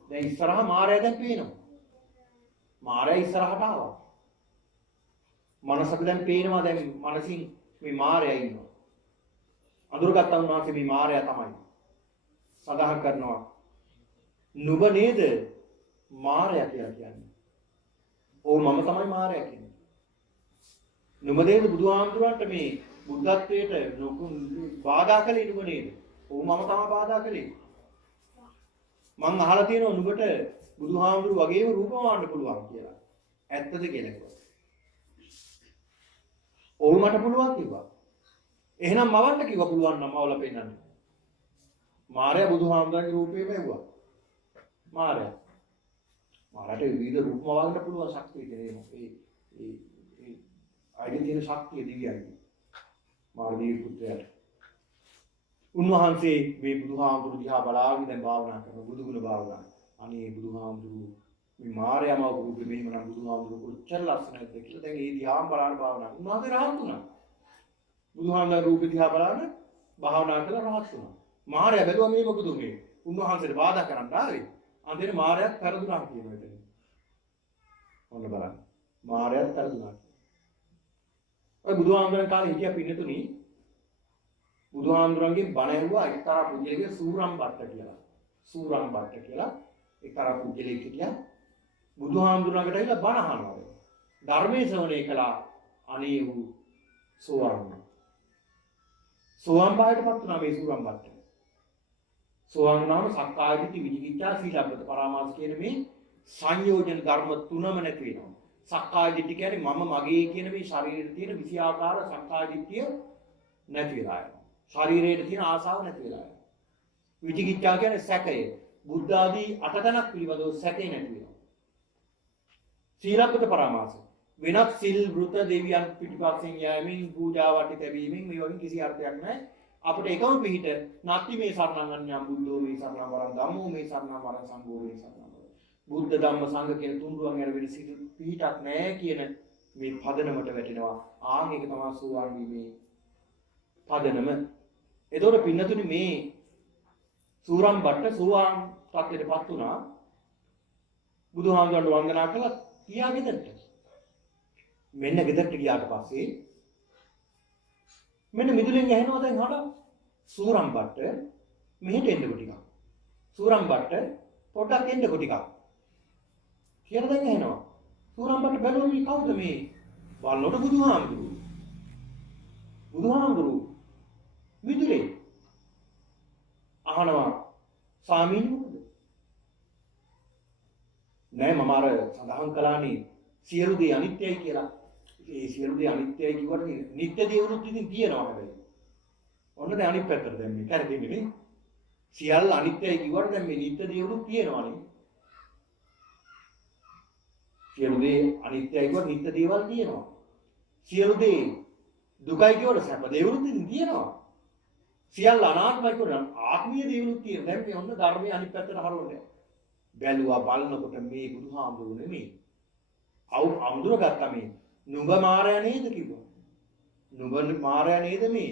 දැන් ඉස්සරහා මාරයා දැන් පේනවා. මාරයා ඉස්සරහට ආවා. මනසට දැන් පේනවා දැන් මනසින් මේ මාරයා ඉන්නවා. අඳුරගත්ත උන්වහන්සේ මේ මාරයා තමයි. සඳහන් කරනවා නුඹ නේද මාරයා කියලා කියන්නේ. ඔව් මම තමයි මාරයා කියන්නේ. නුඹ නේද බුදුහාමුදුරන්ට මේ බුද්ධත්වයට බාධා කළේ නුඹ නේද? ඔව් මම තමයි බාධා කළේ. මං අහලා තියෙනවා නුඹට බුදුහාමුදුරු වගේම රූපමාන්න පුළුවන් කියලා. ඇත්තද කියලා කිව්වා. ඔව් මට පුළුවන් කිව්වා. එහෙනම් මවන්න කිව්වා පුළුවන් නම් මවලා පෙන්නන්න. මාරයා බුදුහාමුදුරන්ගේ රූපේ වැවුවා. මාරට විවිධ රූප මවන්න පුළුවන් ශක්තිය තියෙනවා. ඒ ආයතන තියෙන ශක්තිය දිව්‍යයි. මාර්ගී පුත්‍රයාට. උන්වහන්සේ මේ බුදුහාමුදුරු දිහා බලාගෙන දැන් භාවනා කරන බුදුගුණ භාවනා. අනේ බුදුහාමුදුරු මේ මාරයාම රූපෙ මෙහෙම නම් බුදුහාමුදුරු කොච්චර ලස්සනද කියලා දැන් ඒ දිහාම බලන භාවනා. උන්වහන්සේ රහත් වුණා. බුදුහාමුදුරු රූපෙ දිහා බලන භාවනා කරලා රහත් වුණා. මාරයා බැලුවා මේ මොකද මේ? උන්වහන්සේට බාධා කරන්න ආවේ. අන්තිමේ මාරයාත් පෙරදුනා කියනවා එතන. ඔන්න බලන්න. මාරයාත් පෙරදුනා. ඔය බුදුහාමුදුරන් කාලේ හිටියා පින්නතුනි. බුදුහාමුදුරන්ගේ බණ ඇහුවා එක්තරා පුජ්‍යලෙක් සූරම් බට්ට කියලා එක්තරා පුජ්‍යලෙක් හිටියා. බුදුහාමුදුරන්ට ඇවිල්ලා බණ අහනවා. ධර්මයේ ශ්‍රවණය කළා. අනේ වූ සෝවාන් භාවයටපත් වුණා මේ සූරම් බට්ට. සෝවාන් වුණාම සක්කාය දිට්ඨි විචිකිච්ඡා සීලබ්බත පරාමාස කියන මේ සංයෝජන ධර්ම තුනම නැති වෙනවා. සක්කාය දිට්ඨිය කියන්නේ මම මගේ කියන මේ ශරීරයේ තියෙන 20 ආකාර සක්කාය දිට්ඨිය නැති වෙලා යනවා. ශරීරයේ තියෙන ආසාව නැති වෙලා යනවා. විචිකිච්ඡා කියන්නේ සැකය. බුද්ධ ආදී අටතනක් පිළිබඳව සැකේ නැති වෙනවා. සීලබ්බත පරාමාස වෙනත් සිල් වෘත දෙවියන් පිටිපස්සෙන් යෑමෙන් පූජා වටි තැබීමෙන් මේ වගේ කිසි අර්ථයක් නැහැ. අපිට එකම පිහිට නැති මේ සරණං බුද්ධෝ මේ සරණං වරං ධම්මෝ මේ සරණං වරං සංඝෝ මේ සරණං වරං බුද්ධ ධම්ම සංඝ කියන තුන්රුවන් ගැන වෙන පිහිටක් නැහැ කියන මේ පදනමට වැටෙනවා. ආන් ඒක තමයි සෝවාන් වීමේ පදනම. එතකොට පින්නතුනි මේ සූරම් බට්ට සෝවාන් තත්ත්වයටපත් වුණා. බුදුහාමුදුරන්ට වන්දනා කළා ගියා ගෙදරට. මෙන්න ගෙදරට ගියාට පස්සේ මෙන්න මිදුලෙන් ඇහෙනවා දැන් හඩ සූරම් බට්ට මෙහෙට එන්නකො ටිකක්. සූරම් බට්ට පොඩ්ඩක් එන්නකො ටිකක්. කියලා දැන් ඇහෙනවා. සූරම් බට්ට බැලුවා මේ කවුද මේ? බලනකොට බුදුහාමුදුරු මිදුලේ අහනවා ස්වාමීනි මොකද? නෑ මම අර සඳහන් කළානේ සියලු දේ අනිත්‍යයි කියලා. ඒ සියලු දේ අනිත්‍යයි කිව්වට නිත්‍ය දේවලුත් ඉතින් තියෙනවා හැබැයි. ඔන්න දැන් අනිත් පැත්තට දැන් මේ කරදෙන්නේ නේ. සියල්ල අනිත්‍යයි කිව්වට දැන් මේ නිත්‍ය දේවලුත් තියෙනවානේ. සියලු දේ අනිත්‍යයි කිව්වට නිත්‍ය දේවල් තියෙනවා. සියලු දේ දුකයි කිව්වට සැප දේවලුත් ඉතින් තියෙනවා. සියල්ල අනාත්මයි කියනවා ආත්මීය දේවලුත් තියෙනවා. දැන් මේ ඔන්න ධර්මයේ අනිත් පැත්තට හරවන්නේ. බැලුවා බලනකොට මේ බුදුහාමුදුරු නෙමෙයි. අඳුරගත්තා මේ නුඹ මාරයා නේද කිව්වා. නුඹ මාරයා නේද මේ?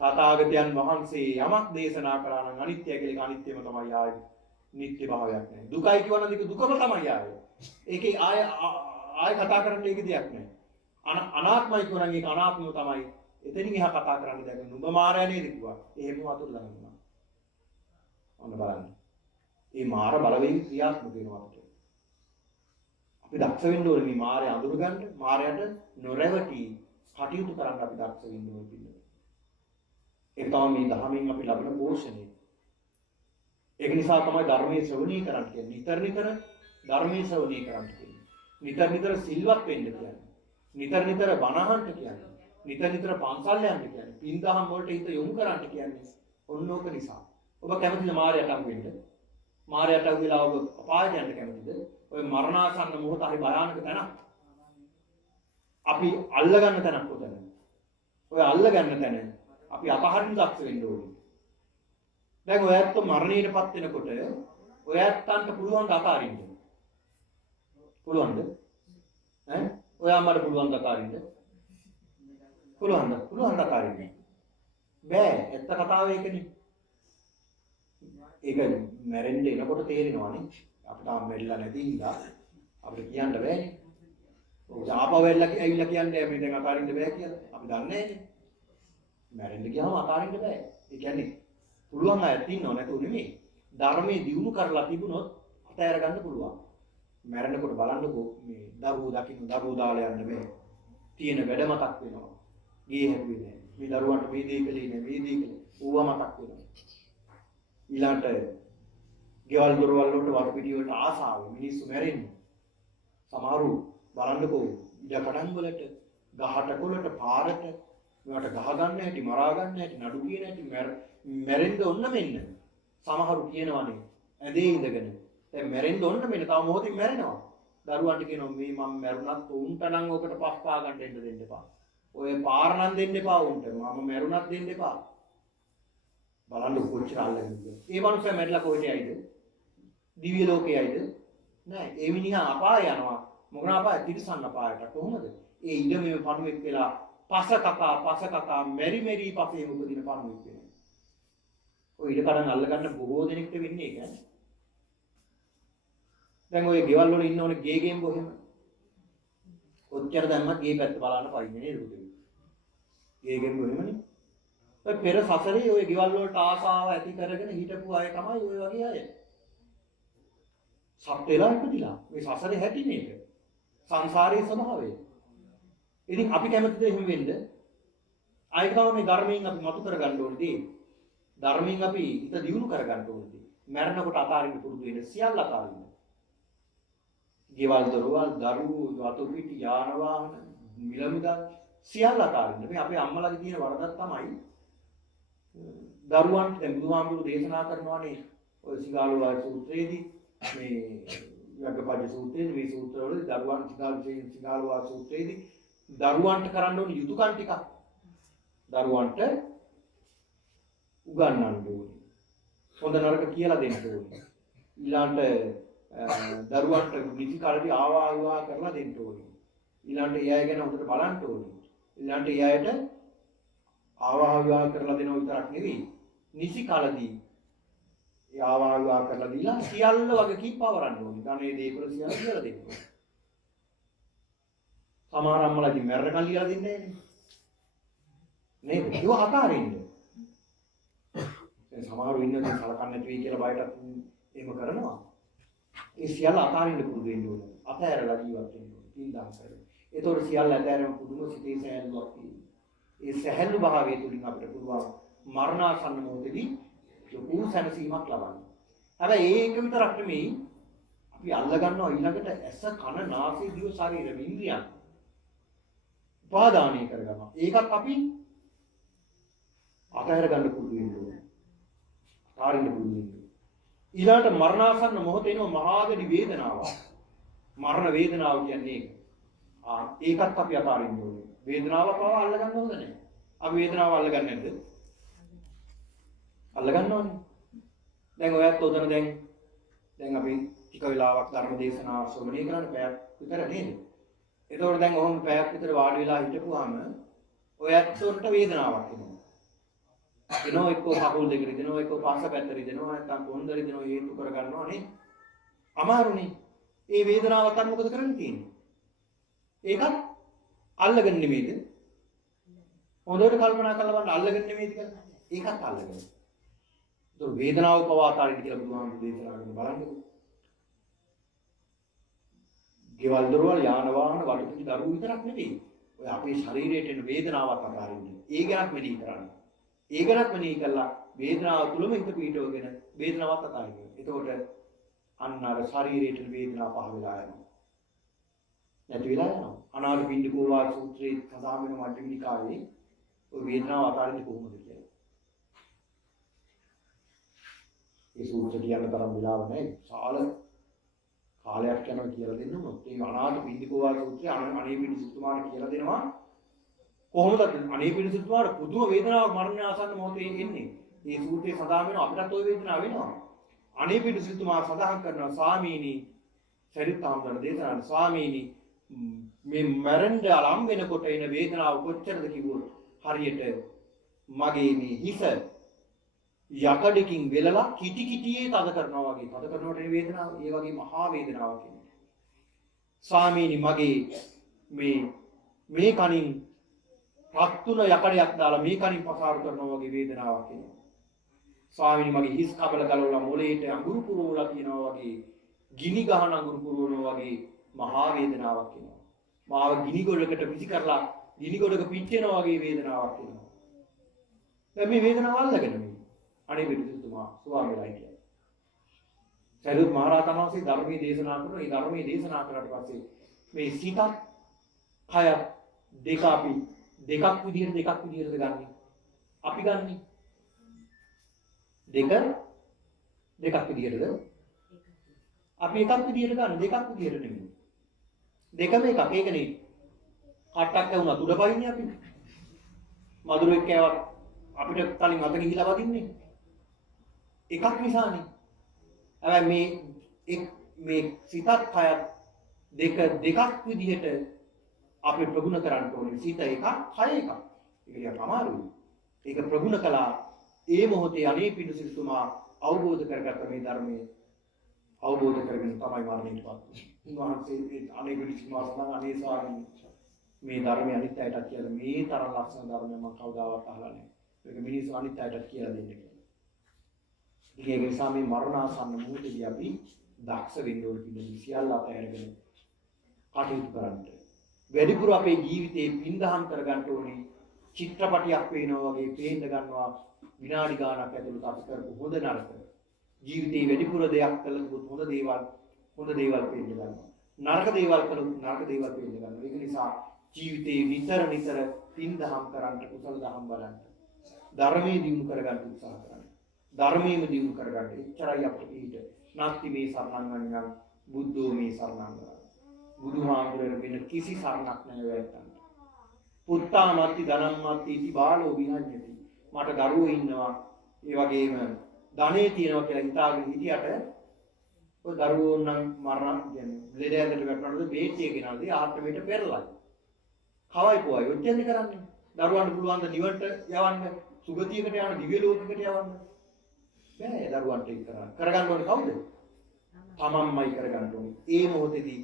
තථාගතයන් වහන්සේ යමක් දේශනා කළා නම් අනිත්‍ය කියලා ඒක අනිත්‍යම තමයි ආවේ. නිත්‍ය භාවයක් නැහැ. දුකයි කියවනම් ඒක දුකම තමයි ආවේ. ඒකේ ආය කතා කරන්න ඒක දෙයක් නැහැ. අනාත්මයි කියවනම් ඒක අනාත්මම තමයි. එතනින් එහා කතා කරන්න දෙයක් නුඹ මාරයා නේද කිව්වා. එහෙම වතුර ළඟිනවා. ඔන්න බලන්න. මේ මාර බලවේග ක්‍රියාත්මක වෙනවා අපිට. අපි දක්ෂ වෙන්න ඕනේ මේ මාරය අඳුර ගන්න, මාරයට නොරැවටි කටයුතු කරන්න අපි දක්ෂ වෙන්න ඕනේ. ඒක තමයි මේ ධර්මයෙන් අපි ලබන පෝෂණය. ඒක නිසා තමයි ධර්මයේ ශ්‍රවණය කරන්න කියන්නේ. නිතර ධර්මයේ ශ්‍රවණය කරන්න කියන්නේ. නිතර සිල්වත් වෙන්න කියන්නේ. නිතර බණ කියන්නේ. නිතර පන්සල් යන්න කියන්නේ. පින්දහම් වලට හිත යොමු කරන්න කියන්නේ. ඔන්න ඕක නිසා. ඔබ කැමතිද මායයට අහු වෙන්න? මායයට අහු වෙලා ඔබ අපායට යන්න කැමතිද? ඔය මරණාසන්න මොහොත හරි භයානක තැනක්. අපි අල්ලගන්න තැනක් උතන. ඔය අල්ලගන්න තැන අපි අපහරින් දක්ෂ වෙන්න ඕනේ. දැන් ඔයත් මරණයටපත් වෙනකොට ඔයත්තන්ට පුළුවන් ද අතාරින්න? පුළුවන්ද? ඈ? ඔයාමට පුළුවන් ද අතාරින්න? පුළුවන් අතාරින්න. බෑ. ඇත්ත කතාව ඒකනේ. ඒක මැරෙන්න එනකොට තේරෙනවානේ. අපිට ආම් වෙලා නැති හින්දා අපිට කියන්න බෑනේ. ඔය ආපහු ඇවිල්ලා කියන්නේ මේ දැන් අතාරින්න බෑ කියලා. අපි දන්නේ නැහැනේ. මැරෙන්න ගියාම අතාරින්න බෑ. ඒ කියන්නේ පුළුවන් අයත් ඉන්නව නැතුව නෙමෙයි. ධර්මයේ දියුණු කරලා තිබුණොත් අතහැර ගන්න පුළුවන්. මැරෙනකොට බලන්නකෝ මේ දරුවෝ දකින්න දරුවෝ දාලා යන්න බෑ. තියෙන වැඩ මතක් වෙනවා. ගේ හැදුවේ නෑ. මේ දරුවන්ට මේ දේ කළේ නෑ. මේ දේ කළේ. ඌව මතක් වෙනවා. ඊළාට ගෙවල් දොරවල් වලට වටපිටි වලට ආසාව මිනිස්සු මැරෙන්නේ. සමහරු බලන්නකෝ ඉඩ කඩන් වලට ගහට කොළට පාරට මේවට ගහ ගන්න හැටි මරා ගන්න හැටි නඩු කියන හැටි මැරෙන්න ඕන මෙන්න. සමහරු කියනවානේ ඇඳේ ඉඳගෙන දැන් මැරෙන්න ඕන මෙන්න තව මොහොතින් මැරෙනවා. දරුවන්ට කියනවා මේ මම මැරුණත් උන්ට නම් ඔකට පස් පා ගන්න දෙන්න එපා. ඔය පාර නම් දෙන්න එපා උන්ට. මම මැරුණත් දෙන්න එපා. බලන්න කොච්චර අල්ලගෙනද. ඒ මනුස්සයා මැරිලා කොහෙට යයිද? දිව්‍ය ලෝකේ යයිද? නෑ. ඒ මිනිහා අපාය යනවා. මොකද අපාය තිරසන්න අපායට. කොහොමද? ඒ ඉඩමේ පණුවෙක් වෙලා පස කකා මෙරි පසේ උපදින පණුවෙක් වෙනවා. ඔය ඉඩ කඩන් අල්ලගන්න බොහෝ දෙනෙක්ට වෙන්නේ ඒක ඈ. දැන් ඔය ගෙවල් වල ඉන්න ඕනේ ගේම් බොහෙම. ඔච්චර දැම්මත් ගේ පැත්ත බලන්න පයින්නේ නේද උදේ. ගේම් බොහෙමනේ. ඔය පෙර සසරේ ඔය ගෙවල් වලට ආසාව ඇති කරගෙන හිටපු අය තමයි ඔය වගේ අය. සත්‍යලා ඉපදිලා. මේ සසරේ හැටි මේක. සංසාරයේ ස්වභාවය. ඉතින් අපි කැමතිද එහෙම වෙන්න? ආයෙත් මේ ධර්මයෙන් අපි මතු කරගන්න ඕනේ. ධර්මයෙන් අපි හිත දියුණු කරගන්න ඕනේ. මරණකොට අතාරින්න පුරුදු වෙන සියල්ල අතාරින්න. ගෙවල් දොරවල් දරුවෝ වතු පිටි යාන වාහන මිල මුදල් සියල්ල අතාරින්න. මේ අපේ අම්මලාගේ තියෙන වරදක් තමයි දරුවන්ට දැන් බුදුහාමුදුරු දේශනා කරනවානේ ඔය සිඟාලුවා සූත්‍රයේදී මේ යග්ගපජ්ජ සූත්‍රයේදී මේ සූත්‍රවලදී දරුවන් සිඟාලුවා සූත්‍රයේදී දරුවන්ට කරන්න ඕන යුතුයකම් ටිකක් දරුවන්ට උගන්වන්න ඕනේ. හොඳ නරක කියලා දෙන්න ඕනේ. ඊළඟට දරුවන්ට නිසි කාලේ ආවා කරලා දෙන්න ඕනේ. ඊළඟට ඒ අය ගැන හොඳට බලන්න ඕනේ. ඊළඟට ඒ අයට ආවා කරලා දෙනව විතරක් නෙවෙයි. නිසි කාලදී ඒ ආවා කරලා දීලා සියල්ල වගකීම් පවරන්න ඕනේ. ධනේ දේපල සියල්ල කියලා දෙන්න ඕනේ. සමහර අම්මලාගේ මැරෙනකන් ලියලා දෙන්නේ නේද? ඒක අතාරින්න. දැන් සමහරු ඉන්නේ සලකන්නේ නැති වෙයි කියලා බයටත් එහෙම කරනවා. ඒ සියල්ල අතාරින්න පුරුදු වෙන්න ඕනේ. අතහැරලා ජීවත් වෙන්න ඕනේ. පින්දම් කරගෙන. ඒතකොට සියල්ල අතහැරම පුදුම සිතේ සැහැල්ලුවක් තියෙනවා. ඒ සැහැල්ලු භාවය තුලින් අපිට පුළුවන් මරණාසන්න මොහොතේදී ලොකු සැනසීමක් ලබන්න. හැබැයි ඒක විතරක් නෙමෙයි අපි අල්ල ගන්නවා ඊළඟට ඇස කන නාසය දිව ශරීර ඉන්ද්‍රියන් උපාදානය කරගන්නවා. ඒකත් අපි අතහැර ගන්න පුරුදු වෙන්න ඕනේ. අතාරින්න පුරුදු වෙන්න. ඊළඟට මරණාසන්න මොහොතේ එන මහාගඩි වේදනාව. මරණ වේදනාව කියන්නේ ඒක. ඒකත් අපි අතාරින්න ඕනේ. වේදනාව පව අල්ල ගන්න හොඳ නැහැ. අපි වේදනාව අල්ල ගන්න නැද්ද? අල්ල ගන්නවනේ. දැන් ඔයත් උදන දැන් අපි ටික වෙලාවක් ධර්ම දේශනාව ශ්‍රවණය කරන්න පැයක් විතර නේද? එතකොට දැන් ඔහොම පැයක් විතර වාඩි වෙලා හිටපුවාම ඔයත් උන්ට වේදනාවක් එනවා. එනවා එක්කෝ කකුල් දෙක රිදෙනවා එක්කෝ පස්ස පැත්ත රිදෙනවා නැත්නම් කොන්ද රිදෙනවා හේතු කර ගන්නවා නේ. අමාරුනේ. ඒ වේදනාවත් අර මොකද කරන්න තියෙන්නේ? ඒකත් අල්ලගෙන නෙමෙයිද? හොඳට කල්පනා කරලා බලන්න අල්ලගෙන නෙමෙයිද කියලා. ඒකත් අල්ලගෙන. ඒක වේදනාව පවාතාරින්න කියලා බුදුහාමුදුරු දේශනා කරන බලන්නකෝ. ගෙවල් දොරවල් යාන වාහන වටපිට දරුවෝ විතරක් නෙවෙයි. ඔය අපේ ශරීරයට එන වේදනාවක් අතාරින්න. ඒ ගැනත් මෙනෙහි කරන්න. ඒ ගැනත් මෙනෙහි කළා වේදනාව තුලම හිත පිටවගෙන වේදනාවත් අතාරින්න. එතකොට අන්න අර ශරීරයට වේදනාව පහ වෙලා යනවා. නැති වෙලා යනවා. අනාථ පිණ්ඩිකෝ වාද සූත්‍රයේ සඳහන් වෙන මධ්‍යම නිකායේ ඔය වේදනාව අතාරින්නේ කොහොමද කියලා. ඒ සූත්‍ර කියන තරම් වෙලාව නැහැ. සාල කාලයක් යනවා කියලා දෙන්නම්. ඒ අනාථ පිණ්ඩිකෝ වාද සූත්‍රයේ අනේ පිණ්ඩිකතුමාට කියලා දෙනවා කොහොමද අනේ පිණිසුතුමාට පුදුම වේදනාවක් මරණය ආසන්න මොහොතේ එන්නේ. මේ සූත්‍රයේ සඳහන් වෙනවා අපිටත් ওই වේදනාව වෙනවා. අනේ පිණිසුතුමා සඳහන් කරනවා ස්වාමීනි සරිතාම්බර දේශනාවේ ස්වාමීනි මේ මරණ ආරම්භ වෙනකොට එන වේදනාව කොච්චරද කිව්වොත් හරියට මගේ මේ හිස යකඩකින් වෙලලා කිටි කිටියේ තද කරනවා වගේ තද කරනකොට එන වේදනාව ඒ වගේ මහා වේදනාවක් එනවා. ස්වාමීනි මගේ මේ කනින් රත්තුන යකඩයක් දාලා මේ කනින් පසාරු කරනවා වගේ වේදනාවක් එනවා. ස්වාමීනි මගේ හිස් කබල ගලවලා මොළේට අඟුරු පුරවලා තියනවා වගේ ගිනි ගහන අඟුරු පුරවනවා වගේ මහා වේදනාවක් එනවා. මාව ගිනි ගොඩකට විසි කරලා ගිනි ගොඩක පිච්චෙනවා වගේ වේදනාවක් එනවා. දැන් මේ වේදනාව අල්ලගෙන මේ අනේ පිටුතුමා ස්වාමීලා කියන්නේ. සරියුත් මහ රහතන් වහන්සේ ධර්මයේ දේශනා කරන ඒ ධර්මයේ දේශනා කරාට පස්සේ මේ සිතත් කය දෙකක් විදිහට ගන්නෙ. අපි ගන්නෙ දෙකක් විදිහටද? අපි එකක් විදිහට ගන්න දෙකක් විදිහට නෙමෙයි. දෙකම එකක්. ඒකනේ කට්ටක් වුණා උඩ පයින්නේ අපි. මధుරෙක් කෑවත් අපිට කලින් අත ගිහිලා වදින්නේ. එකක් නිසානේ. හැබැයි මේ සිතත් කයත් දෙකක් විදිහට අපි ප්‍රගුණ කරන්න ඕනේ. සිත එකක්, කය එකක්. ඒක ටිකක් අමාරුයි. ඒක ප්‍රගුණ කළා ඒ මොහොතේ අනේ පිණිසුතුමා අවබෝධ කරගත්ත මේ ධර්මයේ අවබෝධ කරගෙන තමයි මරණයටපත් වෙන්නේ. උන්වහන්සේ අනේ පිණිසුතුමා සඳහන් අනේ ස්වාමීන් මේ ධර්මයේ අනිත්‍යයට කියලා මේ තරම් ලක්ෂණ ධර්මයක් මම කවදාවත් අහලා නැහැ. ඒක මිනිස්සු අනිත්‍යයට කියලා දෙන්නේ කියලා. ඒක නිසා මේ මරණාසන්න මොහොතේදී අපි දක්ෂ වෙන්න ඕනේ පිළිදි සියල්ල අතහැරගෙන කටයුතු කරන්න. වැඩිපුර අපේ ජීවිතේ පින්දහම් කරගන්න ඕනේ. චිත්‍රපටියක් පේනවා වගේ පේන්න ගන්නවා විනාඩි ගාණක් ඇතුළත අපි කරපු හොඳ නරක. ජීවිතේ වැඩිපුර දෙයක් කළොත් හොඳ දේවල් පේන්න ගන්නවා. නරක දේවල් කළොත් නරක දේවල් පේන්න ගන්නවා. ඒක නිසා ජීවිතේ නිතර පින්දහම් කරන්න කුසල දහම් බලන්න. ධර්මයේ දියුණු කරගන්න උත්සාහ කරන්න. ධර්මයේම දියුණු කරගන්න. එච්චරයි අපිට ඊට. නැත්ති මේ සරණං බුද්ධෝ මේ සරණං. බුදුහාමුදුරනේ වෙන කිසි සරණක් නැහැ වැටෙන්න. පුත්තාමත්ති ධනම්මත්ති ඉති බාලෝ විහඤ්ඤති. මට දරුවෝ ඉන්නවා. ඒ වගේම ධනෙ තියෙනවා කියලා හිතාගෙන හිටියට ඔය දරුවෝ නම් මරණ කියන්නේ ලෙඩ ඇඳට වැටෙනකොට බේට්ටිය ගෙනල්දී ආත්මයට පෙරලයි. කවයි පොයි ඔච්චරනේ කරන්නේ. දරුවන්ට පුළුවන් ද නිවන්ට යවන්න, සුගතියකට යන දිව්‍ය ලෝකයකට යවන්න. බෑ දරුවන්ට ඒක කරගන්න ඕනේ කවුද? තමන්මයි කරගන්න ඕනේ. ඒ මොහොතේදී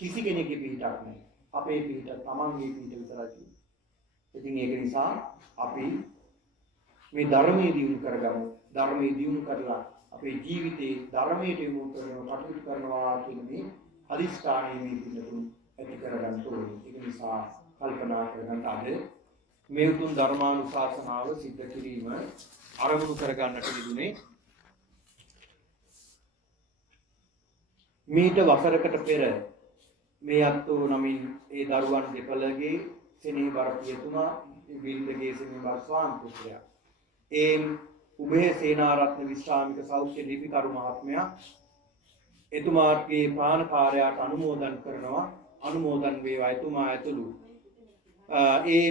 කිසි කෙනෙකුගේ පිටක් නැහැ. අපේ පිට තමන්ගේ පිට විතරයි තියෙන්නේ. ඉතින් ඒක නිසා අපි මේ ධර්මයේ දියුණු කරගමු. ධර්මයේ දියුණු කරලා අපේ ජීවිතේ ධර්මයට යොමු කරනවා කටයුතු කරනවා කියන මේ අදිස්ථානයේ මේ පිටුතුන් ඇති කරගන්න ඕනේ. ඒක නිසා කල්පනා කරගන්න අද මේ උතුම් ධර්මානුශාසනාව සිද්ධ කිරීම ආරම්භ කරගන්නට ලැබුණේ මීට වසරකට පෙර මේ අත්ෝ නමින් ඒ දරුවන් දෙපළගේ සෙනෙහබර පියතුමා බිල්දගේ සෙනෙහබර ස්වාමි පුත්‍රයා ඒ උභය සේනාරත්න විශ්‍රාමික සෞඛ්‍ය ලිපිකරු මහත්මයා එතුමාගේ ප්‍රාණකාරයාට අනුමෝදන් කරනවා. අනුමෝදන් වේවා එතුමා ඇතුළු ඒ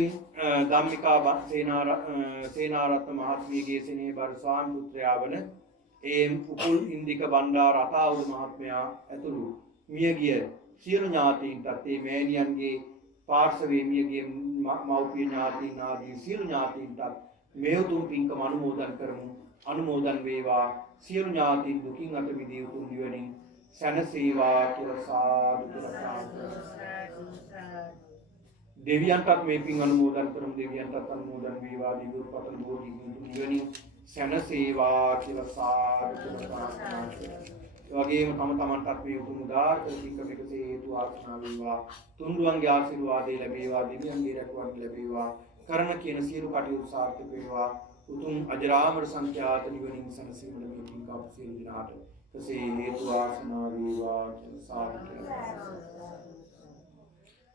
ධම්මිකා සේනාරත්න මහත්මියගේ සෙනෙහබර ස්වාමි පුත්‍රයා වන ඒ උපුල් ඉන්දික බණ්ඩාර අතාවුරු මහත්මයා ඇතුළු මියගිය සියලු ඥාතීන්ටත් ඒ මෑණියන්ගේ පාර්ශවයේ මියගිය මව්පිය ඥාතීන් ආදී සියලු ඥාතීන්ටත් මේ උතුම් පින්කම අනුමෝදන් කරමු. අනුමෝදන් වේවා සියලු ඥාතීන් දුකින් අත මිදී උතුම් නිවනින් සැනසේවා කියලා සාදු කියලා දෙවියන්ටත් මේ පින් අනුමෝදන් කරමු. දෙවියන්ටත් අනුමෝදන් වේවා. දිව්‍යපතන බෝධි නිවනින් සැනසේවා කියලා සාදු ප්‍රාර්ථනා කරනවා. ඒ වගේම තම තමන්ටත් මේ උතුම් උදාාර ප්‍රතික්‍රමයක හේතු ආශනා වේවා. තුන්රුවන්ගේ ආශිර්වාදය ලැබේවා. දෙවියන්ගේ රැකවරණ ලැබේවා. කරන කියන සියලු කටයුතු සාර්ථක වේවා. උතුම් අජරාමර සංඛ්‍යාත නිවනින් සැනසීමට මේ පින්කම් සියලු දිනාට කෙසේ හේතු ආශනා වේවා කියලා සාදු කියලා.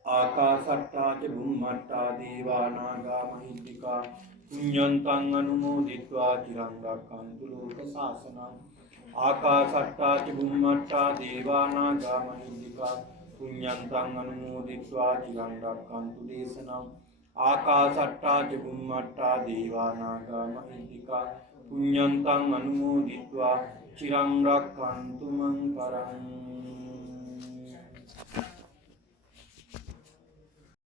ආකාසට්ටා ච බුම්මට්ටා දේවා නාග මහිද්దికා පුඤ්ඤන්තං අනුමෝදිत्वा චිරං රක්ඛන්තු ලෝක සාසනං. ආකාසට්ටා ච බුම්මට්ටා දේවා නාග මහිද්దికා පුඤ්ඤන්තං අනුමෝදිत्वा චිරං රක්ඛන්තු දේශනං. ආකාසට්ටා ච බුම්මට්ටා දේවා නාග මහිද්దికා පුඤ්ඤන්තං අනුමෝදිत्वा චිරං රක්ඛන්තු මං පරං.